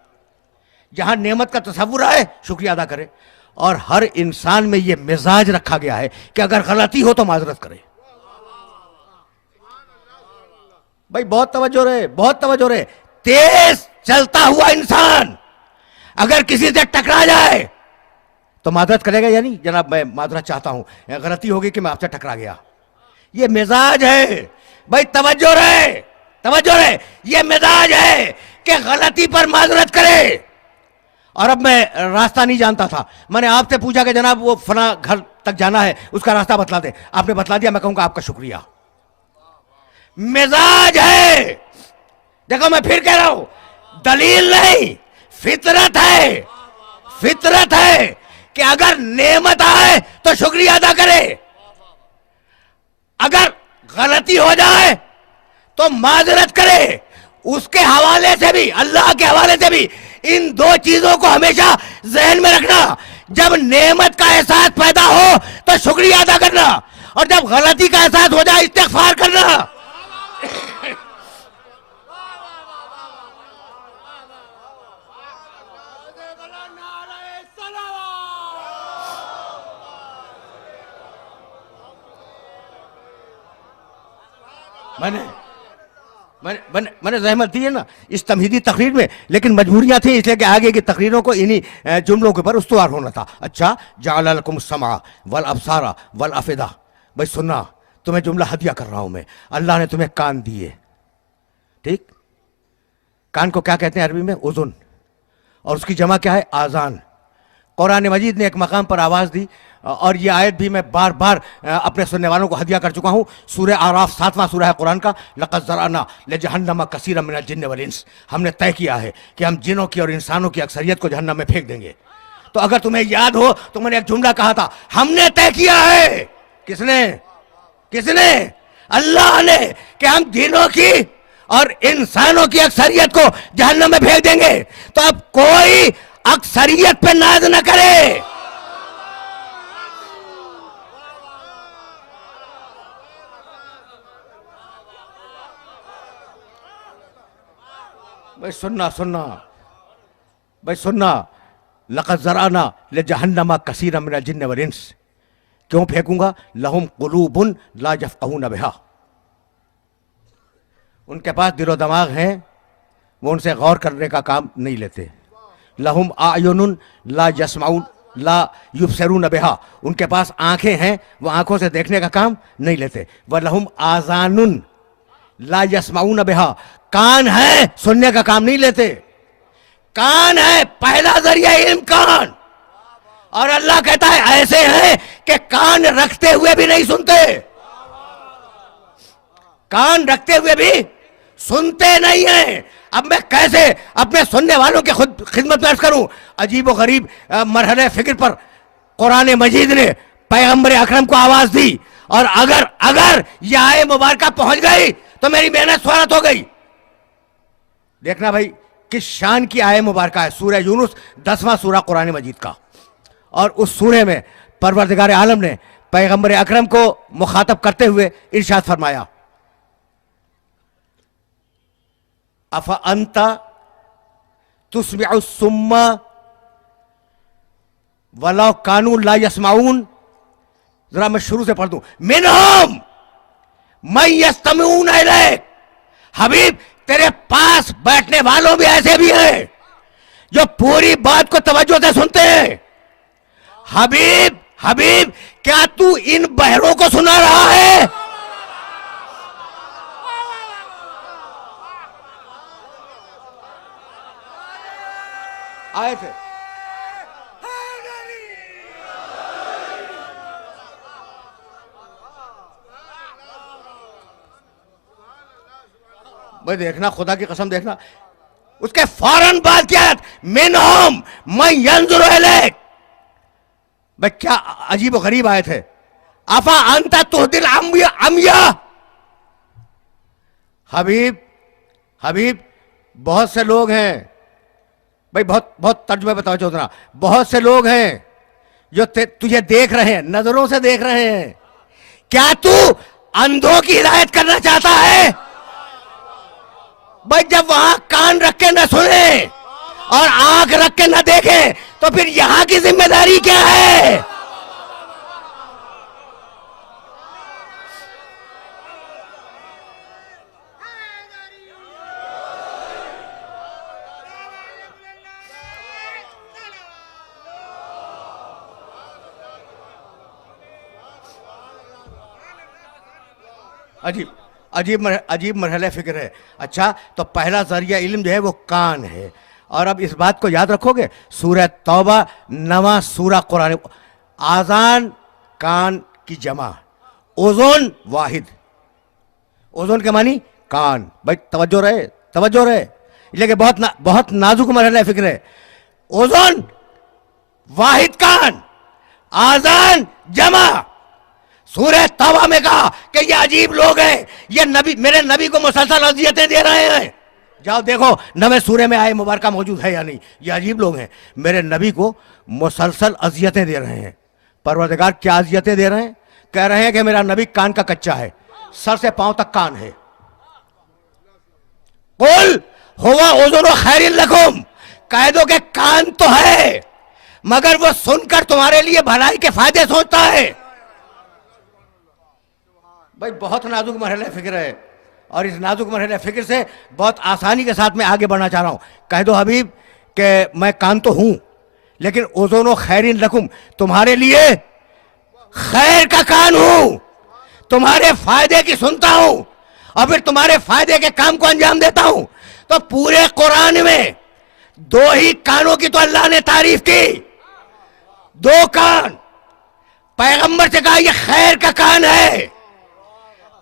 जहां नेमत का तसव्वुर आए शुक्रिया अदा करे। और हर इंसान में यह मिजाज रखा गया है कि अगर गलती हो तो माजरत करे। भाई बहुत तवज्जो रहे, बहुत तवज्जो रहे। तेज चलता हुआ इंसान अगर किसी से टकरा जाए तो माजरत करेगा या नहीं? जनाब मैं माजरत चाहता हूं, गलती होगी कि मैं आपसे टकरा गया। यह मिजाज है भाई, तवज्जो रहे, तवज्जो रहे। यह मिजाज है कि गलती पर माजरत करे। और अब मैं रास्ता नहीं जानता था, मैंने आपसे पूछा कि जनाब वो फला घर तक जाना है, उसका रास्ता बतला दे, आपने बतला दिया, मैं कहूंगा आपका शुक्रिया। मिजाज है। देखो मैं फिर कह रहा हूं, दलील नहीं, फितरत है, फितरत है कि अगर नेमत आए तो शुक्रिया अदा करे, अगर गलती हो जाए तो माजरत करे। उसके हवाले से भी, अल्लाह के हवाले से भी इन दो चीजों को हमेशा जहन में रखना। जब नेमत का एहसास पैदा हो तो शुक्रिया अदा करना, और जब गलती का एहसास हो जाए इस्तिग़फ़ार करना। मैंने मैंने जहमत दी है ना इस तमहीदी तकरीर में, लेकिन मजबूरियां थी इसलिए कि आगे की तकरीरों को इन्हीं जुमलों के ऊपर उस्तवार होना था। अच्छा, जअल लकुम समा वल अबसारा वल अफिदा, भाई सुनना, तुम्हें जुमला हदिया कर रहा हूं मैं, अल्लाह ने तुम्हें कान दिए। ठीक, कान को क्या कहते हैं अरबी में? उजुन, और उसकी जमा क्या है? आजान। कुरान मजीद ने एक मकाम पर आवाज़ दी, और ये आयत भी मैं बार बार अपने सुनने वालों को हदिया कर चुका हूँ। सूरह आराफ 7वां सूरह है कुरान का। लक़द ज़रअना लिजहन्नम कसीरम मिनल जिन्न वल इंस, हमने तय किया है कि हम जिनों की और इंसानों की अक्सरियत को जहन्नम में फेंक देंगे। तो अगर तुम्हें याद हो तो मैंने एक जुमला कहा था, हमने तय किया है। किसने? किसने? अल्लाह ने, कि हम जिनों की और इंसानों की अक्सरियत को जहन्नम में फेंक देंगे। तो अब कोई अक्सरियत पे नाज न करे। भाई सुनना सुनना, भाई सुनना, लक़द ज़रअना लिजहन्नम कसीरम मिनल जिन्न वल इंस, क्यों फेंकूंगा? लहुम कुलूबुन ला यफ़क़हून बिहा, उनके पास दिलो दिमाग हैं, वो उनसे गौर करने का काम नहीं लेते। लहुम आयुनुन ला यस्माउन ला युबसिरून बिहा, उनके पास आंखें हैं, वो आंखों से देखने का काम नहीं लेते। व लहुम आज़ानुन ला यस्माउन बिहा, कान है, सुनने का काम नहीं लेते। कान है पहला जरिया इल्म, कान। और अल्लाह कहता है ऐसे हैं कि कान रखते हुए भी नहीं सुनते, कान रखते हुए भी सुनते नहीं हैं। अब मैं कैसे अपने सुनने वालों की खुद खिदमत पेश करूं? अजीब व गरीब मरहले फिक्र पर कुरान मजीद ने पैगंबर अकरम को आवाज दी, और अगर अगर यह आए मुबारका पहुंच गई तो मेरी मेहनत स्वारत हो गई। देखना भाई किस शान की आए मुबारका है। सूरह यूनुस 10वां सूरा कुरान मजीद का, और उस सूरे में परवरदिगार आलम ने पैगंबर अकरम को मुखातब करते हुए इरशाद फरमाया, अफ़ अंता तुस्मिउ सुम्मा वलाउ कानू ला यस्माऊन। जरा मैं शुरू से पढ़ दूं, मिनहुम मन यस्तमिऊन इलैक, हबीब तेरे पास बैठने वालों भी ऐसे भी हैं जो पूरी बात को तवज्जो से सुनते हैं। हबीब हबीब क्या तू इन बहरों को सुना रहा है? आए थे भाई, देखना खुदा की कसम, देखना उसके फौरन बाद क्या है? मिनहुम मन यंजुरु इलैक। भाई क्या अजीब व गरीब आए थे। अफा अंता तुहदिल अमिया, हबीब हबीब बहुत से लोग हैं भाई, बहुत बहुत तर्जुमे बताओ चौधरा, बहुत से लोग हैं जो तुझे देख रहे हैं, नजरों से देख रहे हैं। क्या तू अंधों की हिदायत करना चाहता है? भाई जब वहां कान रख के न सुने और आंख रख के न देखे तो फिर यहां की जिम्मेदारी क्या है? अजीब अजीब मरहले फिक्र है। अच्छा, तो पहला जरिया इल्म जो है वो कान है। और अब इस बात को याद रखोगे, सूरह तौबा 9वां सूरा कुरान, आजान कान की जमा, ओजोन वाहिद। ओजोन के मानी कान। भाई तवज्जो रहे, तवज्जो रहे, लेकिन बहुत नाजुक मरहला फिक्र है। ओजोन वाहिद कान, आजान जमा। सूरह तौबा में कहा कि ये अजीब लोग हैं, ये नबी, मेरे नबी को मुसलसल अजियतें दे रहे हैं। जाओ देखो 9वें सूरे में आए मुबारका मौजूद है या नहीं। ये अजीब लोग हैं, मेरे नबी को मुसलसल अजियतें दे रहे हैं। परवरदिगार क्या अजियतें दे रहे हैं? कह रहे हैं कि मेरा नबी कान का कच्चा है, सर से पांव तक कान है। कुल हुवा उज़ुनु खैरिन लकुम, कह दो कि कान तो है मगर वो सुनकर तुम्हारे लिए भलाई के फायदे सोचता है। भाई बहुत नाजुक मरहले फिक्र है। और इस नाजुक मरहले फिक्र से बहुत आसानी के साथ मैं आगे बढ़ना चाह रहा हूं। कह दो हबीब कि मैं कान तो हूं, लेकिन ओज़ोनो खैरिन लकुम, तुम्हारे लिए खैर का कान हूं, तुम्हारे फायदे की सुनता हूं और फिर तुम्हारे फायदे के काम को अंजाम देता हूं। तो पूरे कुरान में दो ही कानों की तो अल्लाह ने तारीफ की, दो कान। पैगंबर से कहा यह खैर का कान है,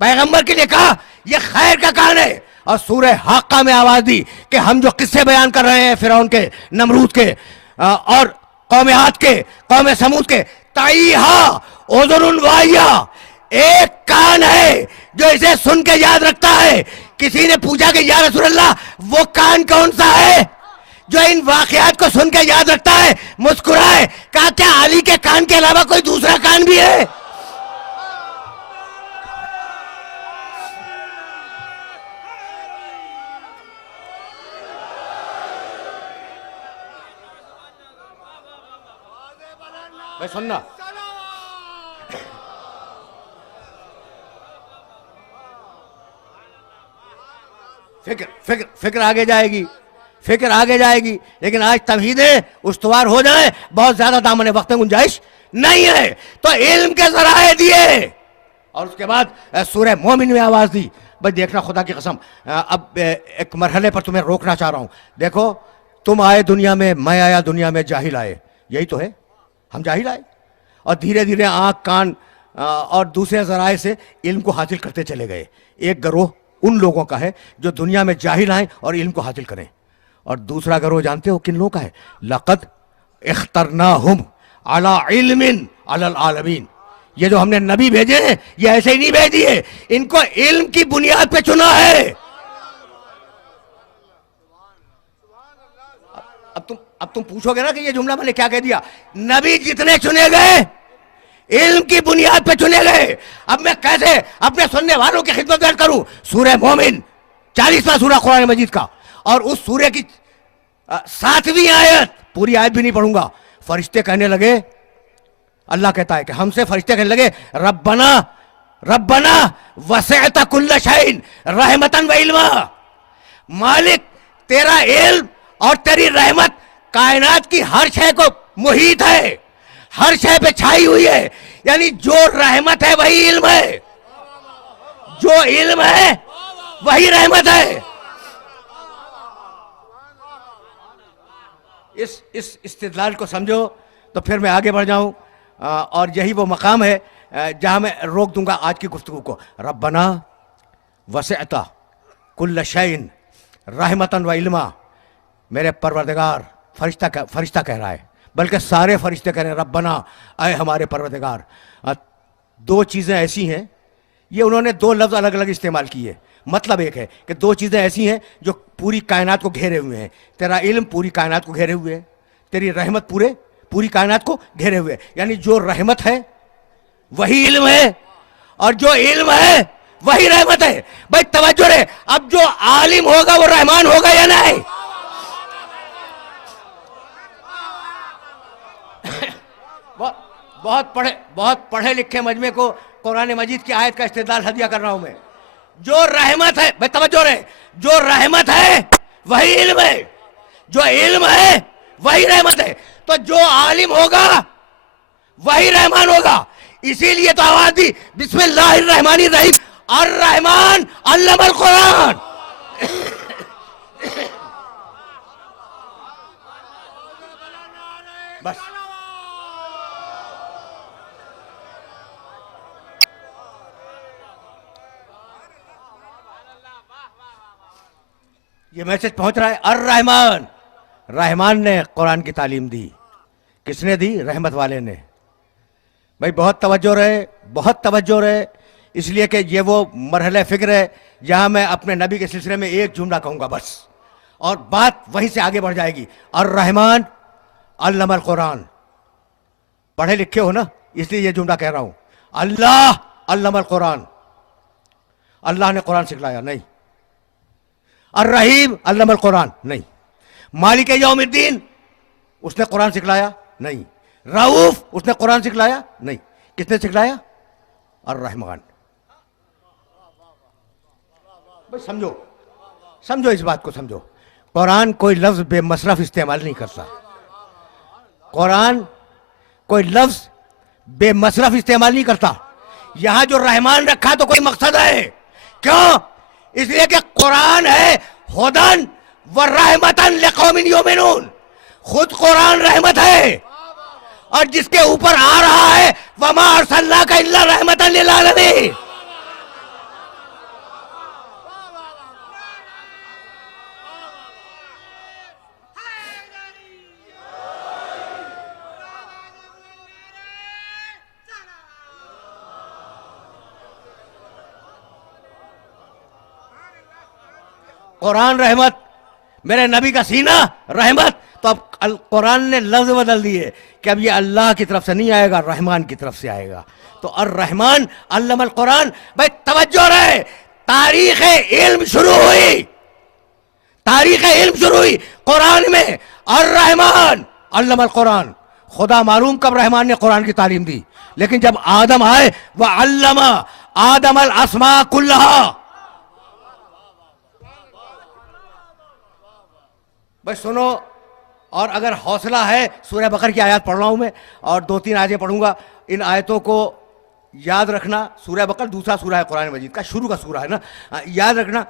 पैगंबर के लिए कहा यह खैर का कान है। और सूरह हाक्का में आवाज दी कि हम जो किस्से बयान कर रहे हैं फिरौन के, नमरूद के और कौम आद के, कौम समूद के, ताईहा उज़ुनुन वाहिया, एक कान है जो इसे सुन के याद रखता है। किसी ने पूछा कि या रसूल अल्लाह वो कान कौन सा है जो इन वाकयात को सुन के याद रखता है? मुस्कुराए, कहा क्या अली के कान के अलावा कोई दूसरा कान भी है? भाई सुनना, फिक्र फिक्र फिक्र आगे जाएगी, फिक्र आगे जाएगी, लेकिन आज तमहीदें उस्तवार हो जाए, बहुत ज्यादा दामन वक्त में गुंजाइश नहीं है। तो इल्म के जराए दिए और उसके बाद सूरह मोमिन में आवाज दी। भाई देखना, खुदा की कसम, अब एक मरहले पर तुम्हें रोकना चाह रहा हूं। देखो, तुम आए दुनिया में, मैं आया दुनिया में, जाहिल आए, यही तो है, हम जाहिल आए और धीरे धीरे आंख कान और दूसरे जराए से इल्म को हासिल करते चले गए। एक गिरोह उन लोगों का है जो दुनिया में जाहिल आए और इल्म को हासिल करें, और दूसरा गिरोह जानते हो किन लोगों का है? लक़द इख्तरनाहुम अला इल्मिन अलल आलमीन। ये जो हमने नबी भेजे हैं ये ऐसे ही नहीं भेज दिए, इनको इल्म की बुनियाद पे चुना है। अब तुम पूछोगे ना कि ये जुमला मैंने क्या कह दिया? नबी जितने चुने गए इल्म की बुनियाद पे चुने गए। अब मैं कैसे अपने सुनने वालों की खिदमत दर्ज करूं? सूरह मोमिन 40वां सूरा कुरान मजीद का, और उस सूरे की 7वीं आयत, पूरी आयत भी नहीं पढ़ूंगा। फरिश्ते कहने लगे, अल्लाह कहता है कि हमसे फरिश्ते कहने लगे, रब्बना रब्बना वसअत कुल्ल शैइन रहमतन व इल्मा। मालिक, तेरा इल्म और तेरी रहमत कायनात की हर शय को मुहीत है, हर शय पे छाई हुई है। यानी जो रहमत है वही इल्म है, जो इल्म है वही रहमत है। इस इस्तिदलाल को समझो तो फिर मैं आगे बढ़ जाऊं, और यही वो मकाम है जहां मैं रोक दूंगा आज की गुफ्तगू को। रब्बना वसअता कुल्ल शैइन रहमतन व इल्मा। मेरे परवरदिगार, फरिश्ता कह रहा है, बल्कि सारे फरिश्ते कह रहे हैं, रब्बना, आए हमारे परवरदिगार। दो चीज़ें ऐसी हैं, ये उन्होंने दो लफ्ज़ अलग अलग इस्तेमाल किए। मतलब एक है कि दो चीज़ें ऐसी हैं जो पूरी कायनात को घेरे हुए हैं। तेरा इल्म पूरी कायनात को घेरे हुए है, तेरी रहमत पूरी कायनात को घेरे हुए है। यानी जो रहमत है वही इल्म है, और जो इल्म है वही रहमत है। भाई तवज्जो रे, अब जो आलिम होगा वो रहमान होगा या नहीं? बहुत पढ़े लिखे मजमे को कुरान मजीद की आयत का इस्तेदलाल हदिया कर रहा हूं मैं। जो रहमत है, भाई तवज्जो रहे, जो रहमत है वही इल्म है, जो इल्म है वही रहमत है। तो जो आलिम होगा वही रहमान होगा। इसीलिए तो आवाज दी बिस्मिल्लाहिर्रहमानिर्रहीम, अर्रहमान अल्लमल कुरान। बस ये मैसेज पहुंच रहा है। अर्रहमान, रहमान ने कुरान की तालीम दी। किसने दी? रहमत वाले ने। भाई बहुत तवज्जो रहे, बहुत तवज्जो रहे, इसलिए कि ये वो मरहले फिक्र है जहां मैं अपने नबी के सिलसिले में एक जुमला कहूंगा बस, और बात वहीं से आगे बढ़ जाएगी। अर्रहमान अल्लमल कुरान। पढ़े लिखे हो ना, इसलिए ये जुमला कह रहा हूं। अल्लाह अल्लमल कुरान, अल्लाह ने कुरान सिखलाया नहीं। अर्रहीम अल्लमल कुरान नहीं। मालिक यौमिद्दीन, उसने कुरान सिखलाया नहीं। रऊफ, उसने कुरान सिखलाया नहीं। किसने सिखलाया? अर्रहमान। भाई समझो, समझो इस बात को समझो। कुरान कोई लफ्ज बेमसरफ इस्तेमाल नहीं करता। कुरान कोई लफ्ज बेमसरफ इस्तेमाल नहीं करता। यहां जो रहमान रखा तो कोई मकसद है। क्यों? इसलिए कि कुरान है हुदन व रहमतन लिकौमिन युमिनून। खुद कुरान रहमत है, और जिसके ऊपर आ रहा है वमा अरसलनाका इल्ला रहमतन लिल आलमीन। कुरान रहमत, मेरे नबी का सीना रहमत। तो अब कुरान ने लफ्ज बदल दिए कि अब ये अल्लाह की तरफ से नहीं आएगा, रहमान की तरफ से आएगा। तो अर रहमान अल्लमल कुरान। भाई तवज्जो रहे, तारीख इल्म शुरू हुई, तारीख इल्म शुरू हुई कुरान में। अर रहमान अल्लमल कुरान। खुदा मालूम कब रहमान ने कुरान की तालीम दी, लेकिन जब आदम आए वह अल्लमा आदम अल अस्मा कुल्लहा। भाई सुनो, और अगर हौसला है, सूरह बकर की आयत पढ़ रहा हूं मैं और 2-3 आयतें पढ़ूंगा। इन आयतों को याद रखना। सूरह बकर दूसरा सूरह है कुरान मजीद का, शुरू का सूरह है ना, याद रखना।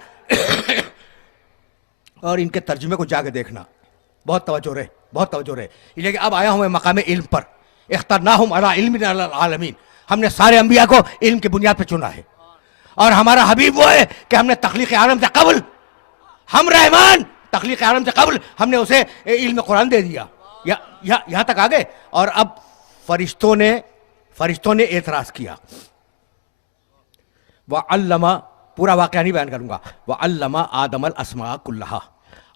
और इनके तर्जुमे को जाके देखना। बहुत तवज्जो रहे, बहुत तवज्जो रहे। लेकिन अब आया हूं मैं मकाम इल्म पर। इख्तरनाहुम अला इल्मिन अलल आलमीन। हमने सारे अंबिया को इल्म की बुनियाद पर चुना है, और हमारा हबीब वो है कि हमने तख्लीक आलम से कबल, हम रहमान तख्लीक आलम से कबल हमने उसे इल्म कुरान दे दिया। यहां तक आ गए। और अब फरिश्तों ने एतराज किया। वह अल्लमा, पूरा वाकया नहीं बयान करूंगा। वह अल्लमा आदम अल अस्मा कुल्लहा।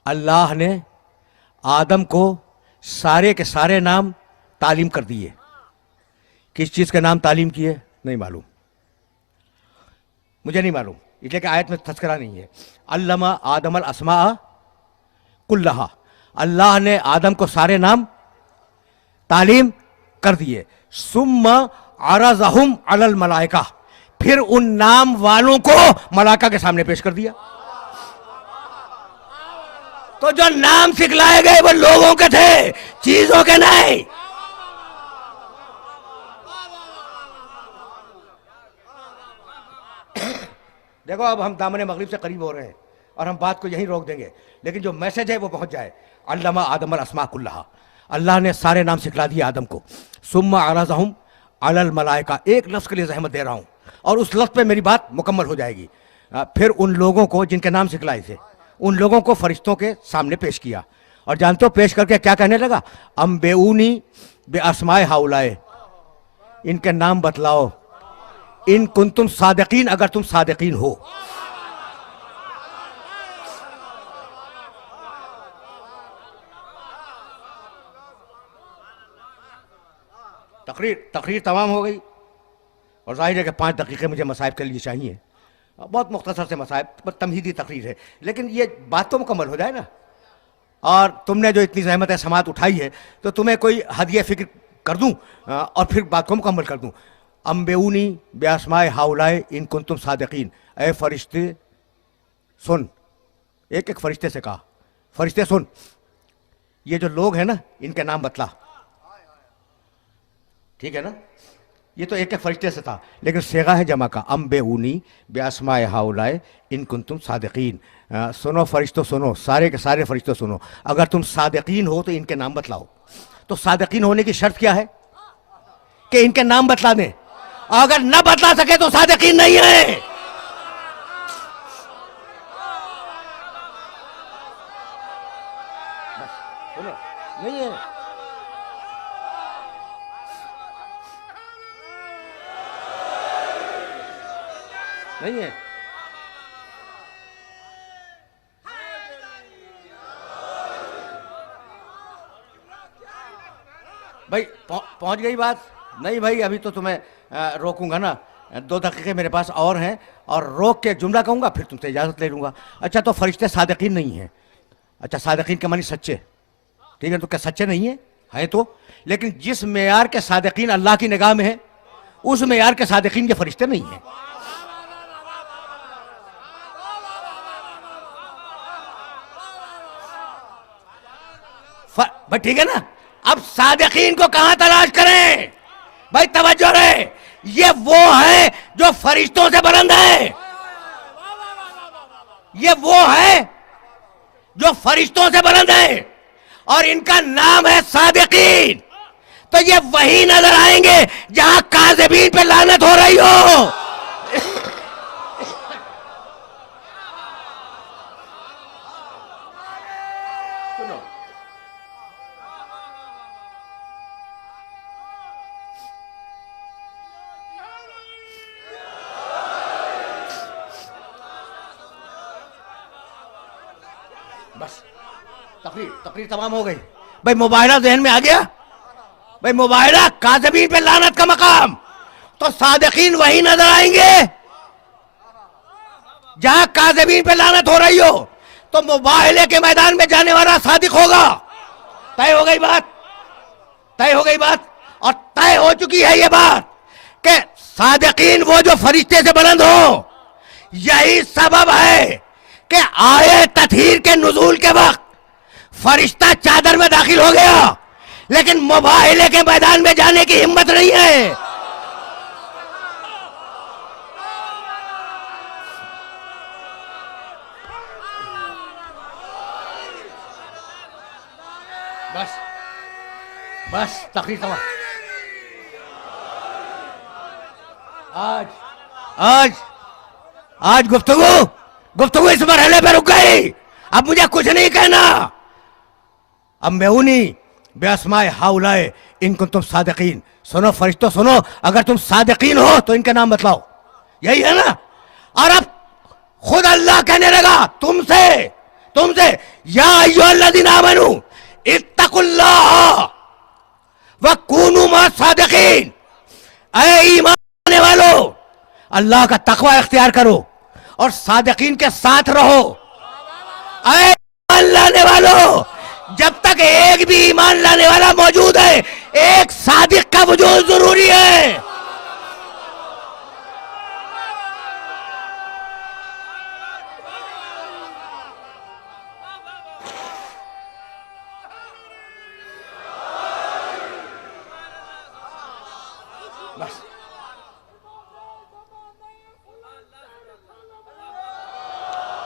अल्लाह ने आदम को सारे के सारे नाम तालीम कर दिए। किस चीज के नाम तालीम किए नहीं मालूम, मुझे नहीं मालूम, इसलिए कि आयत में तस्करा नहीं है। अल्लमा आदम अल अस्मा कुल्लहा। अल्लाह ने आदम को सारे नाम तालीम कर दिए। सुम्मा अरज़हुम अलल मलाइका। फिर उन नाम वालों को मलाइका के सामने पेश कर दिया। तो जो नाम सिखलाए गए वो लोगों के थे, चीजों के नहीं। देखो, अब हम दामन मगरिब से करीब हो रहे हैं और हम बात को यहीं रोक देंगे, लेकिन जो मैसेज है वो पहुंच जाए। अल्लमा आदम अल अस्मा कुल्लहा। अल्लाह ने सारे नाम सिखला दिए आदम को। सुम्मा अरज़हुम अलल मलाइका। एक लफ्ज़ के लिए जहमत दे रहा हूं और उस लफ्ज़ पे मेरी बात मुकम्मल हो जाएगी। फिर उन लोगों को जिनके नाम सिखलाए थे, उन लोगों को फरिश्तों के सामने पेश किया। और जानते हो पेश करके क्या कहने लगा? अम्बेऊनी बे अस्माए हाउलाए। इनके नाम बतलाओ, इन कुंतुम सादिकीन, अगर तुम सादिकीन हो। तकरीर तमाम हो गई और जाहिर है कि 5 दकीक़े मुझे मसाइब के लिए चाहिए। बहुत मुख्तसर से मसाइब, तमहीदी तकरीर है, लेकिन ये बात तो मुकम्मल हो जाए ना। और तुमने जो इतनी जहमत समात उठाई है तो तुम्हें कोई हदिया फ़िक्र कर दूं और फिर बात को मुकम्मल कर दूं। अम्बेऊनी बेआसमाए हाउलाए इन कुंतुम सादिकीन। ए फरिश्ते सुन, एक एक फरिश्ते से कहा, फरिश्ते सुन, ये जो लोग हैं ना इनके नाम बतला। ठीक है ना, ये तो एक एक फरिश्ते से था, लेकिन सेगा है जमा का। अम्बेऊनी बेआसमाए हाउलाए इन कुंतुम सादिकीन। सुनो फरिश्तों सुनो, सारे के सारे फरिश्तों सुनो, अगर तुम सादिकीन हो तो इनके नाम बतलाओ। तो सादिकीन होने की शर्त क्या है? कि इनके नाम बतला दें। अगर न बतला सके तो सादिकीन नहीं है। सुनो, नहीं है। नहीं है। भाई पहुंच गई बात? नहीं भाई, अभी तो तुम्हें रोकूंगा ना। 2 दकीक़े मेरे पास और हैं और रोक के एक जुमला कहूंगा, फिर तुमसे इजाज़त ले लूंगा। अच्छा, तो फरिश्ते सादिकीन नहीं हैं। अच्छा, सादिकीन के मानी सच्चे। ठीक है, तो क्या सच्चे नहीं है? हैं तो, लेकिन जिस मेयार के सादिकीन अल्लाह की निगाह में है, उस मेयार के सादिकीन के फरिश्ते नहीं हैं। भाई ठीक है ना। अब सादिकीन को कहां तलाश करें? भाई तवज्जो रहे, ये वो है जो फरिश्तों से बुलंद है, ये वो है जो फरिश्तों से बुलंद है और इनका नाम है सादिकीन। तो ये वही नजर आएंगे जहां काज़िबीन पे लानत हो रही हो। बस तकरीर तमाम हो गई। भाई मुबाहिरा जहन में आ गया? भाई मुबाहिरा काज़िबीन पे लानत का मकाम, तो सादिकीन वही नजर आएंगे जहां काज़िबीन पे लानत हो रही हो। तो मुबाहिले के मैदान में जाने वाला सादिक होगा। तय हो गई बात, तय हो गई बात, और तय हो चुकी है ये बात कि सादिकीन वो जो फरिश्ते से बुलंद हो। यही सबब है कि आए तत्हीर के नुज़ूल के वक्त फरिश्ता चादर में दाखिल हो गया, लेकिन मुबाहिले के मैदान में जाने की हिम्मत नहीं है। बस बस तकरीर तमाम। आज आज आज गुफ्तगू इस मरहले पे रुक गई। अब मुझे कुछ नहीं कहना। अब मैं उन्हीं बेअस्माए हाउलाए इनको तुम सादिकीन। सुनो फरिश्तों सुनो, अगर तुम सादिकीन हो तो इनका नाम बतलाओ। यही है ना? और अब खुद अल्लाह कहने लगा तुमसे या अय्युहल्लज़ीना आमनू इत्तकुल्लाह व कूनू मा सादिकीन। ऐ ईमान लाने वालों, अल्लाह का तकवा इख्तियार करो और सादिकीन के साथ रहो। ऐ ईमान लाने वालों, जब तक एक भी ईमान लाने वाला मौजूद है, एक सादिक का वजूद जरूरी है। बस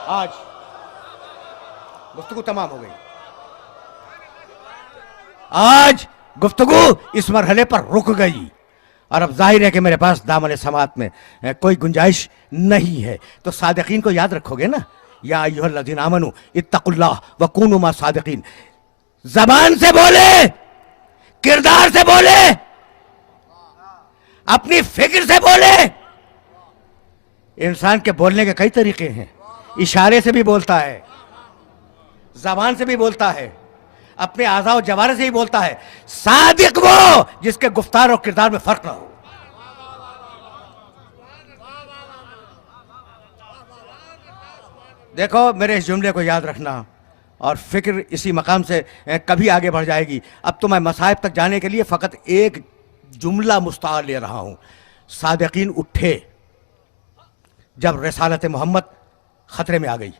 आज गुफ्तगू तमाम हो गई। आज गुफ्तगू इस मरहले पर रुक गई और अब जाहिर है कि मेरे पास दामन समात में कोई गुंजाइश नहीं है। तो सादिकीन को याद रखोगे ना? या अय्युहल्लज़ीना आमनू इत्तकुल्लाह व कूनू मा सादिकीन। जबान से बोले, किरदार से बोले, अपनी फिक्र से बोले। इंसान के बोलने के कई तरीके हैं। इशारे से भी बोलता है, जबान से भी बोलता है, अपने आज़ा और जवारे से ही बोलता है। सादिक वो जिसके गुफ्तार और किरदार में फर्क ना हो। देखो मेरे इस जुमले को याद रखना और फिक्र इसी मकाम से कभी आगे बढ़ जाएगी। अब तो मैं मसाइब तक जाने के लिए फ़कत एक जुमला मुस्तार ले रहा हूँ। सादिकीन उठे जब रिसालत मोहम्मद ख़तरे में आ गई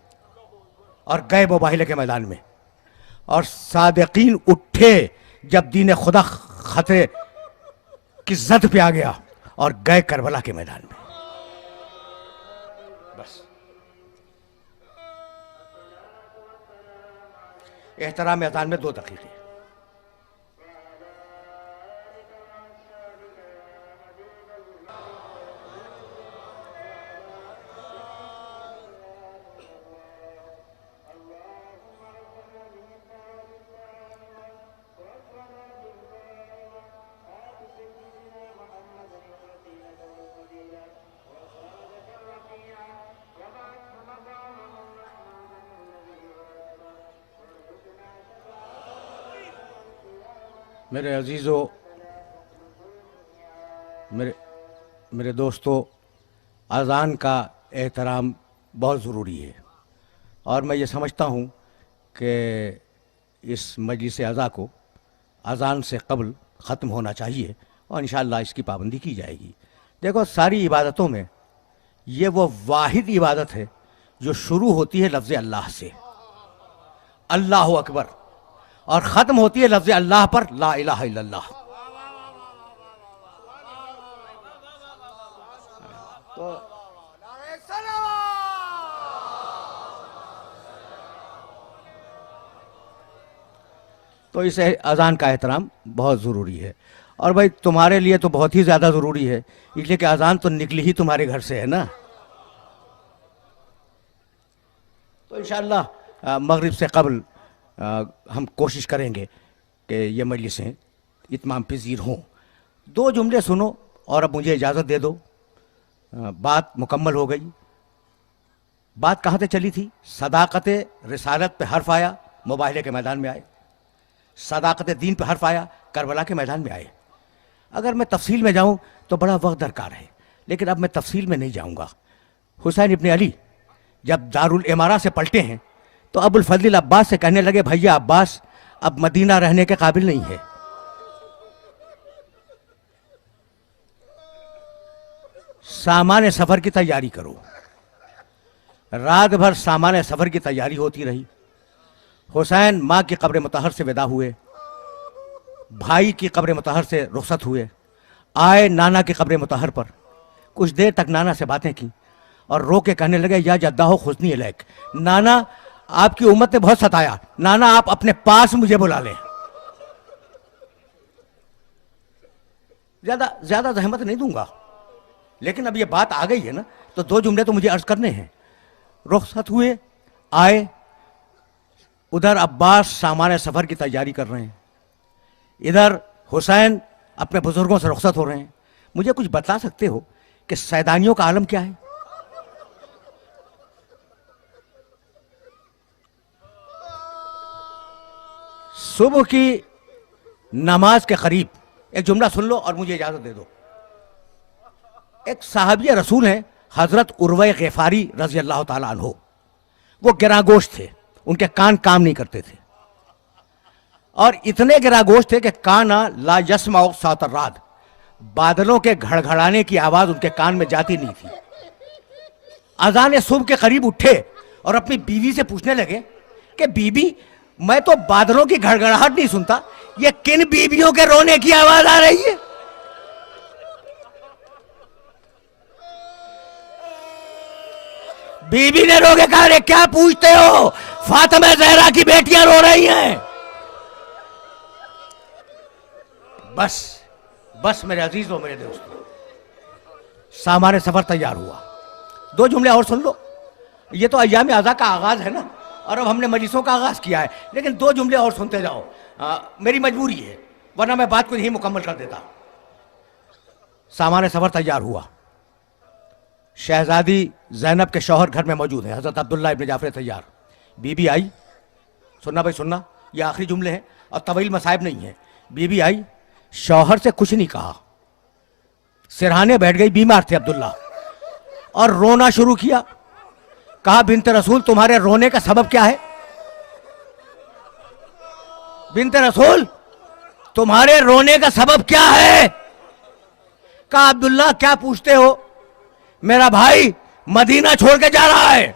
और गए मुबाहिले के मैदान में, और सादिकीन उठे जब दीन खुदा खतरे की जद पे आ गया और गए करबला के मैदान में। बस एहतराम अज़ान में 2 दकीक़े। मेरे अजीज़ों, मेरे दोस्तों, अज़ान का एहतराम बहुत ज़रूरी है और मैं ये समझता हूँ कि इस मजलिस अज़ा को अज़ान से क़ब्ल ख़त्म होना चाहिए और इंशाअल्लाह इसकी पाबंदी की जाएगी। देखो सारी इबादतों में ये वो वाहिद इबादत है जो शुरू होती है लफ्ज़ अल्लाह से, अल्लाहु अकबर, और ख़त्म होती है लफ्ज़ अल्लाह पर, ला इलाहा इल्लल्लाह। तो इस अज़ान का एहतराम बहुत ज़रूरी है। और भाई तुम्हारे लिए तो बहुत ही ज़्यादा ज़रूरी है, इसलिए कि अज़ान तो निकली ही तुम्हारे घर से है ना। तो इंशाअल्लाह मगरिब से कबल हम कोशिश करेंगे कि ये मजलिसें इत्माम पज़ीर हों। 2 जुमले सुनो और अब मुझे इजाज़त दे दो। बात मुकम्मल हो गई। बात कहाँ से चली थी? सदाकत रिसालत पे हर्फ आया, मुबाहिले के मैदान में आए। सदाकत दीन पे हर्फ आया, करबला के मैदान में आए। अगर मैं तफसील में जाऊं तो बड़ा वक्त दरकार है, लेकिन अब मैं तफसील में नहीं जाऊंगा। हुसैन इब्ने अली जब दारुल इमारा से पलटे हैं तो अबुल फजल अब्बास से कहने लगे, भैया अब्बास अब मदीना रहने के काबिल नहीं है। सामान सफ़र की तैयारी करो। रात भर सामान सफ़र की तैयारी होती रही। हुसैन माँ की कब्र मुतहर से विदा हुए, भाई की कब्र मुतहर से रुखसत हुए, आए नाना की कब्र मुतहर पर। कुछ देर तक नाना से बातें की और रो के कहने लगे, या जद्दा हो खुस्नी अलैक, नाना आपकी उम्मत ने बहुत सताया, नाना आप अपने पास मुझे बुला लें। ज्यादा जहमत नहीं दूंगा, लेकिन अब ये बात आ गई है ना, तो 2 जुमले तो मुझे अर्ज करने हैं। रुखसत हुए, आए, उधर अब्बास सामान सफ़र की तैयारी कर रहे हैं, इधर हुसैन अपने बुजुर्गों से रुखसत हो रहे हैं। मुझे कुछ बता सकते हो कि सैदानियों का आलम क्या है? सुबह की नमाज के करीब एक जुमला सुन लो और मुझे इजाजत दे दो। एक साहबी रसूल हैं हजरत उर्वा ग़िफ़ारी रज़ी अल्लाह ताला अन्हु। वो गिरागोश थे, उनके कान काम नहीं करते थे, और इतने गिरागोश थे कि काना ला यस्मा सातर रात, बादलों के घड़घड़ाने की आवाज उनके कान में जाती नहीं थी। अजान सुबह के करीब उठे और अपनी बीवी से पूछने लगे कि बीबी, मैं तो बादलों की घड़घड़ाहट नहीं सुनता, ये किन बीबियों के रोने की आवाज आ रही है? बीबी ने रो के कहा, क्या पूछते हो, फातिमा ज़हरा की बेटियां रो रही हैं। बस मेरे अजीजों, मेरे दोस्तों, सामान्य सफर तैयार हुआ। 2 जुमले और सुन लो। ये तो अय्याम अज़ा का आगाज है ना, और अब हमने मजलिसों का आगाज किया है, लेकिन 2 जुमले और सुनते जाओ। मेरी मजबूरी है, वरना मैं बात को यही मुकम्मल कर देता। सामान्य सफर तैयार हुआ। शहजादी ज़ैनब के शौहर घर में मौजूद हैं, हज़रत अब्दुल्ला इब्न जाफ़र तैयार। बीबी आई, सुनना भाई सुनना, ये आखिरी जुमले हैं और तवील मसाइब नहीं है। बीबी आई, शौहर से कुछ नहीं कहा, सिरहाने बैठ गई। बीमार थे अब्दुल्ला, और रोना शुरू किया। कहा, बिन्त रसूल तुम्हारे रोने का सबब क्या है? बिन्त रसूल तुम्हारे रोने का सबब क्या है? कहा, अब्दुल्ला क्या पूछते हो, मेरा भाई मदीना छोड़ के जा रहा है।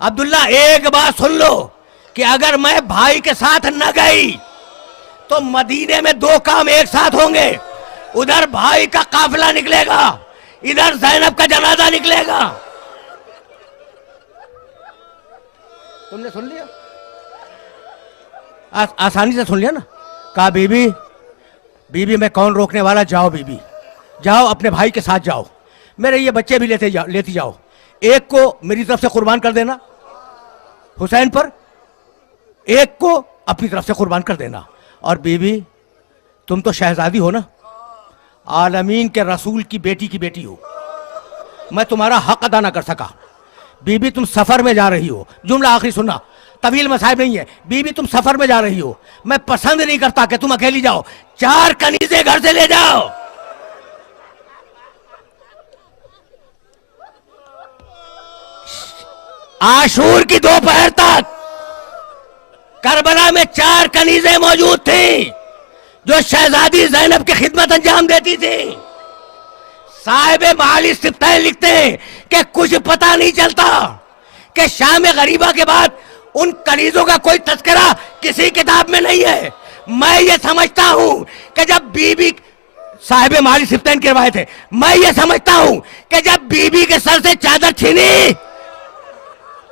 अब्दुल्ला एक बात सुन लो कि अगर मैं भाई के साथ न गई तो मदीने में 2 काम एक साथ होंगे। उधर भाई का काफिला निकलेगा, इधर ज़ैनब का जनाजा निकलेगा। तुमने सुन लिया? आसानी से सुन लिया ना। कहा, बीबी मैं कौन रोकने वाला, जाओ बीबी, जाओ अपने भाई के साथ जाओ, मेरे ये बच्चे भी लेती जाओ, एक को मेरी तरफ से कुर्बान कर देना हुसैन पर, एक को अपनी तरफ से कुर्बान कर देना। और बीबी तुम तो शहजादी हो ना, आलमीन के रसूल की बेटी हो, मैं तुम्हारा हक अदा ना कर सका। बीबी तुम सफर में जा रही हो, जुमला आखिरी सुनना, तवील मसाइब नहीं है। बीबी तुम सफर में जा रही हो, मैं पसंद नहीं करता कि तुम अकेली जाओ, 4 कनीज़े घर से ले जाओ। आशूर की दोपहर तक करबला में 4 कनीज़ें मौजूद थी जो शहजादी ज़ैनब की खिदमत अंजाम देती थी। साहिब माली सिफ्ताह लिखते हैं कि कुछ पता नहीं चलता कि शाम गरीबा के बाद उन कलीजों का कोई तस्करा किसी किताब में नहीं है। मैं ये समझता हूं कि जब बीबी साहिब माली सिफ्तैन की रवायत है, मैं ये समझता हूं कि जब बीबी के सर से चादर छीनी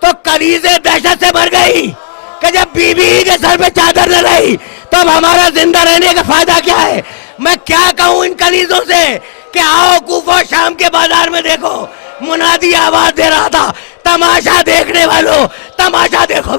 तो कलीजे दहशत से भर गई कि जब बीबी के सर पे चादर न रही तो अब हमारा जिंदा रहने का फायदा क्या है। मैं क्या कहूं इन कलीजों से कि आओ कूफा शाम के बाजार में देखो, मुनादी आवाज दे रहा था, तमाशा देखने वालों तमाशा देखो।